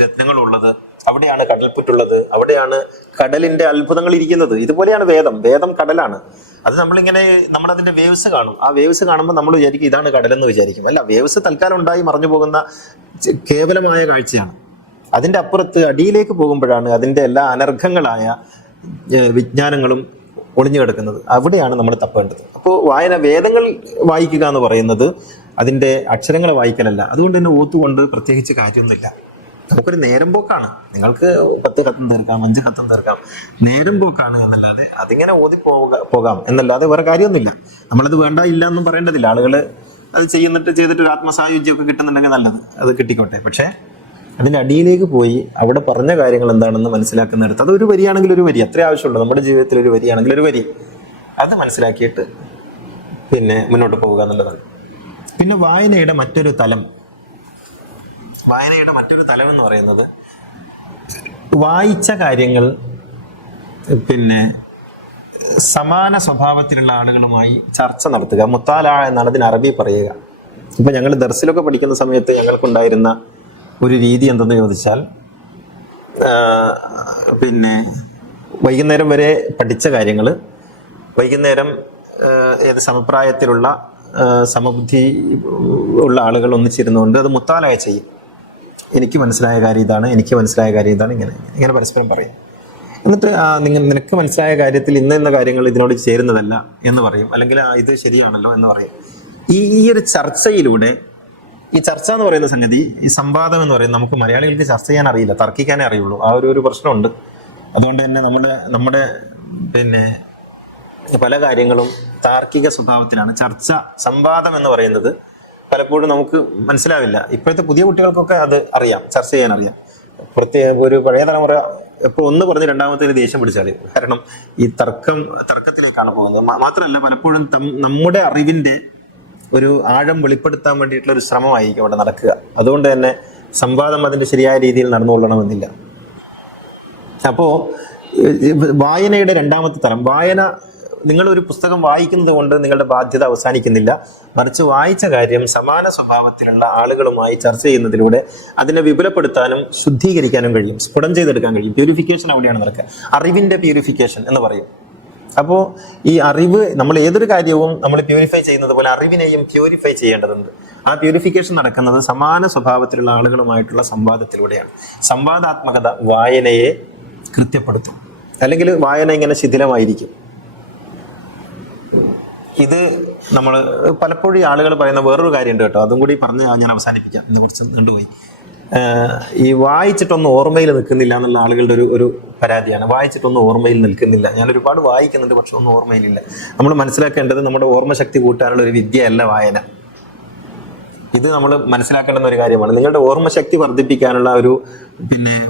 രത്നങ്ങളും ഉള്ളത്, അവിടെയാണ് കടൽപ്പുറ്റുള്ളത്, അവിടെയാണ് കടലിന്റെ അത്ഭുതങ്ങൾ ഇരിക്കുന്നത്. ഇതുപോലെയാണ് വേദം. വേദം കടലാണ്. അത് നമ്മളതിന്റെ വേവ്സ് കാണും. ആ വേവ്സ് കാണുമ്പോൾ നമ്മൾ വിചാരിക്കും ഇതാണ് കടലെന്ന് വിചാരിക്കും. അല്ല, വേവ്സ് തൽക്കാലം ഉണ്ടായി മറഞ്ഞു പോകുന്ന കേവലമായ കാഴ്ചയാണ്. അതിന്റെ അപ്പുറത്ത് അടിയിലേക്ക് പോകുമ്പോഴാണ് അതിന്റെ എല്ലാ അനർഘങ്ങളായ വിജ്ഞാനങ്ങളും ഒളിഞ്ഞു കിടക്കുന്നത്. അവിടെയാണ് നമ്മൾ തപ്പേണ്ടത്. അപ്പോൾ വേദങ്ങൾ വായിക്കുക എന്ന് പറയുന്നത് അതിന്റെ അക്ഷരങ്ങളെ വായിക്കലല്ല. അതുകൊണ്ട് തന്നെ ഓത്തുകൊണ്ട് പ്രത്യേകിച്ച് കാര്യമൊന്നുമില്ല. നമുക്കൊരു നേരം പോക്കാണ്. നിങ്ങൾക്ക് 10 കത്തും തീർക്കാം, 5 കത്തും തീർക്കാം, നേരം പോക്കാണ് എന്നല്ലാതെ അതിങ്ങനെ പോകാം എന്നല്ലാതെ വേറെ കാര്യമൊന്നുമില്ല. നമ്മളത് വേണ്ട ഇല്ല എന്നും പറയേണ്ടതില്ല. ആളുകൾ അത് ചെയ്തിട്ട് ഒരു ആത്മസായുജ്യമൊക്കെ കിട്ടുന്നുണ്ടെങ്കിൽ നല്ലത്, അത് കിട്ടിക്കോട്ടെ. പക്ഷേ അതിൻ്റെ അടിയിലേക്ക് പോയി അവിടെ പറഞ്ഞ കാര്യങ്ങൾ എന്താണെന്ന് മനസ്സിലാക്കുന്നിടത്ത് അത് ഒരു വരിയാണെങ്കിൽ ഒരു വരി, അത്രേ ആവശ്യമുള്ളൂ. നമ്മുടെ ജീവിതത്തിൽ ഒരു വരിയാണെങ്കിൽ ഒരു വരി, അത് മനസ്സിലാക്കിയിട്ട് പിന്നെ മുന്നോട്ട് പോവുക എന്നുള്ളതാണ്. പിന്നെ വായനയുടെ മറ്റൊരു തലം എന്ന് പറയുന്നത് വായിച്ച കാര്യങ്ങൾ പിന്നെ സമാന സ്വഭാവത്തിലുള്ള ആളുകളുമായി ചർച്ച നടത്തുക. മുത്താല എന്നാണ് അതിന് അറബി പറയുക. ഇപ്പൊ ഞങ്ങൾ ദർസിലൊക്കെ പഠിക്കുന്ന സമയത്ത് ഞങ്ങൾക്കുണ്ടായിരുന്ന ഒരു രീതി എന്തെന്ന് ചോദിച്ചാൽ, പിന്നെ വൈകുന്നേരം വരെ പഠിച്ച കാര്യങ്ങൾ വൈകുന്നേരം ഏത് സമപ്രായത്തിലുള്ള സമബുദ്ധി ഉള്ള ആളുകൾ ഒന്നിച്ചിരുന്നുകൊണ്ട് അത് മുത്താലായ ചെയ്യും. എനിക്ക് മനസ്സിലായ കാര്യം ഇതാണ്, എനിക്ക് മനസ്സിലായ കാര്യം ഇതാണ്, ഇങ്ങനെ പരസ്പരം പറയും. എന്നിട്ട് നിനക്ക് മനസ്സിലായ കാര്യത്തിൽ ഇന്ന കാര്യങ്ങൾ ഇതിനോട് ചേരുന്നതല്ല എന്ന് പറയും, അല്ലെങ്കിൽ ഇത് ശരിയാണല്ലോ എന്ന് പറയും. ഈ ഒരു ചർച്ചയിലൂടെ, ഈ ചർച്ച എന്ന് പറയുന്ന സംഗതി, ഈ സംവാദം എന്ന് പറയുന്നത്, നമുക്ക് മലയാളികൾക്ക് ചർച്ച ചെയ്യാൻ അറിയില്ല, തർക്കിക്കാനേ അറിയുള്ളൂ. ആ ഒരു പ്രശ്നമുണ്ട്. അതുകൊണ്ട് തന്നെ നമ്മുടെ പിന്നെ പല കാര്യങ്ങളും താർക്കിക സ്വഭാവത്തിലാണ്. സംവാദം എന്ന് പറയുന്നത് പലപ്പോഴും നമുക്ക് മനസ്സിലാവില്ല. ഇപ്പോഴത്തെ പുതിയ കുട്ടികൾക്കൊക്കെ അത് അറിയാം, ചർച്ച ചെയ്യാൻ അറിയാം. ഒരു പഴയ തലമുറ ഇപ്പോൾ ഒന്ന് പറഞ്ഞ് രണ്ടാമത്തേന് ദേഷ്യം പിടിച്ചാൽ, കാരണം ഈ തർക്കത്തിലേക്കാണ് പോകുന്നത്. മാത്രമല്ല പലപ്പോഴും നമ്മുടെ അറിവിന്റെ ഒരു ആഴം വെളിപ്പെടുത്താൻ വേണ്ടിയിട്ടുള്ള ഒരു ശ്രമമായിരിക്കും അവിടെ നടക്കുക. അതുകൊണ്ട് തന്നെ സംവാദം അതിന്റെ ശരിയായ രീതിയിൽ നടന്നുകൊള്ളണമെന്നില്ല. അപ്പോ വായനയുടെ രണ്ടാമത്തെ തലം, നിങ്ങളൊരു പുസ്തകം വായിക്കുന്നത് കൊണ്ട് നിങ്ങളുടെ ബാധ്യത അവസാനിക്കുന്നില്ല. മറിച്ച് വായിച്ച കാര്യം സമാന സ്വഭാവത്തിലുള്ള ആളുകളുമായി ചർച്ച ചെയ്യുന്നതിലൂടെ അതിനെ വിപുലപ്പെടുത്താനും ശുദ്ധീകരിക്കാനും കഴിയും, സ്ഫുടം ചെയ്തെടുക്കാൻ കഴിയും. പ്യൂരിഫിക്കേഷൻ അവിടെയാണ് നടക്കുക. അറിവിന്റെ പ്യൂരിഫിക്കേഷൻ എന്ന് പറയും. അപ്പോൾ ഈ അറിവ്, നമ്മൾ ഏതൊരു കാര്യവും നമ്മൾ പ്യൂരിഫൈ ചെയ്യുന്നത് പോലെ അറിവിനെയും പ്യൂരിഫൈ ചെയ്യേണ്ടതുണ്ട്. ആ പ്യൂരിഫിക്കേഷൻ നടക്കുന്നത് സമാന സ്വഭാവത്തിലുള്ള ആളുകളുമായിട്ടുള്ള സംവാദത്തിലൂടെയാണ്. സംവാദാത്മകത വായനയെ കൃത്യപ്പെടുത്തും, അല്ലെങ്കിൽ വായന ഇങ്ങനെ ശിഥിലമായിരിക്കും. ഇത് നമ്മൾ പലപ്പോഴും ആളുകൾ പറയുന്ന വേറൊരു കാര്യമുണ്ട് കേട്ടോ, അതും കൂടി പറഞ്ഞ് ഞാൻ അവസാനിപ്പിക്കാം, ഇന്ന് കുറച്ച് നീണ്ടുപോയി. ഈ വായിച്ചിട്ടൊന്നും ഓർമ്മയിൽ നിൽക്കുന്നില്ല എന്നുള്ള ആളുകളുടെ ഒരു പരാതിയാണ്. വായിച്ചിട്ടൊന്നും ഓർമ്മയിൽ നിൽക്കുന്നില്ല. ഞാൻ ഒരുപാട് വായിക്കുന്നുണ്ട്, പക്ഷെ ഒന്നും ഓർമ്മയിലില്ല. നമ്മൾ മനസ്സിലാക്കേണ്ടത് നമ്മുടെ ഓർമ്മശക്തി കൂട്ടാനുള്ള ഒരു വിദ്യയല്ല വായന. ഇത് നമ്മൾ മനസ്സിലാക്കേണ്ടുന്ന ഒരു കാര്യമാണ്. നിങ്ങളുടെ ഓർമ്മശക്തി വർദ്ധിപ്പിക്കാനുള്ള ഒരു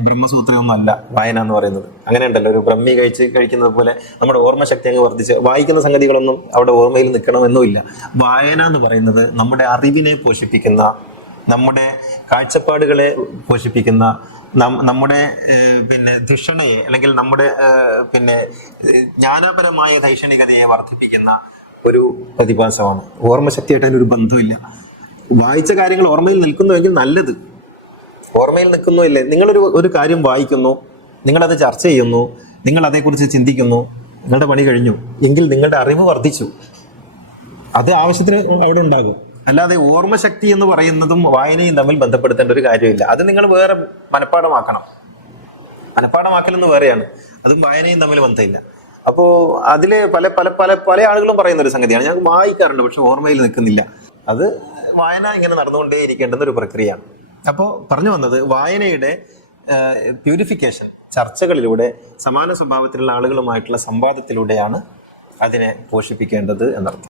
ബ്രഹ്മസൂത്രമൊന്നും അല്ല വായന എന്ന് പറയുന്നത്. അങ്ങനെ ഉണ്ടല്ലോ, ഒരു ബ്രഹ്മി കഴിക്കുന്നത് പോലെ നമ്മുടെ ഓർമ്മശക്തി അങ്ങ് വർദ്ധിച്ച് വായിക്കുന്ന സംഗതികളൊന്നും അവിടെ ഓർമ്മയിൽ നിൽക്കണമെന്നുമില്ല. വായന എന്ന് പറയുന്നത് നമ്മുടെ അറിവിനെ പോഷിപ്പിക്കുന്ന, നമ്മുടെ കാഴ്ചപ്പാടുകളെ പോഷിപ്പിക്കുന്ന, നമ്മുടെ ധിഷണയെ അല്ലെങ്കിൽ നമ്മുടെ ജ്ഞാനപരമായ ധൈഷണികതയെ വർദ്ധിപ്പിക്കുന്ന ഒരു പ്രതിഭാസമാണ്. ഓർമ്മശക്തിയായിട്ട് അതിനൊരു ബന്ധമില്ല. വായിച്ച കാര്യങ്ങൾ ഓർമ്മയിൽ നിൽക്കുന്നുവെങ്കിൽ നല്ലത്. ഓർമ്മയിൽ നിൽക്കുന്നില്ലേ, നിങ്ങളൊരു കാര്യം വായിക്കുന്നു, നിങ്ങളത് ചർച്ച ചെയ്യുന്നു, നിങ്ങൾ അതേക്കുറിച്ച് ചിന്തിക്കുന്നു, നിങ്ങളുടെ പണി കഴിഞ്ഞു എങ്കിൽ നിങ്ങളുടെ അറിവ് വർദ്ധിച്ചു. അത് ആവശ്യത്തിന് അവിടെ ഉണ്ടാകും. അല്ലാതെ ഓർമ്മശക്തി എന്ന് പറയുന്നതും വായനയും തമ്മിൽ ബന്ധപ്പെടുത്തേണ്ട ഒരു കാര്യമില്ല. അത് നിങ്ങൾ വേറെ മനഃപ്പാഠമാക്കണം. മനഃപ്പാഠമാക്കലെന്ന് വേറെയാണ്, അതും വായനയും തമ്മിൽ ബന്ധമില്ല. അപ്പോൾ അതില് പല പല പല പല ആളുകളും പറയുന്ന ഒരു സംഗതിയാണ്, ഞാൻ വായിക്കാറുണ്ട് പക്ഷെ ഓർമ്മയിൽ നിൽക്കുന്നില്ല. അത് വായന ഇങ്ങനെ നടന്നുകൊണ്ടേ ഇരിക്കേണ്ടുന്ന ഒരു പ്രക്രിയയാണ്. അപ്പോൾ പറഞ്ഞു വന്നത്, വായനയുടെ പ്യൂരിഫിക്കേഷൻ ചർച്ചകളിലൂടെ, സമാന സ്വഭാവത്തിലുള്ള ആളുകളുമായിട്ടുള്ള സംവാദത്തിലൂടെയാണ് അതിനെ പോഷിപ്പിക്കേണ്ടത് എന്നർത്ഥം.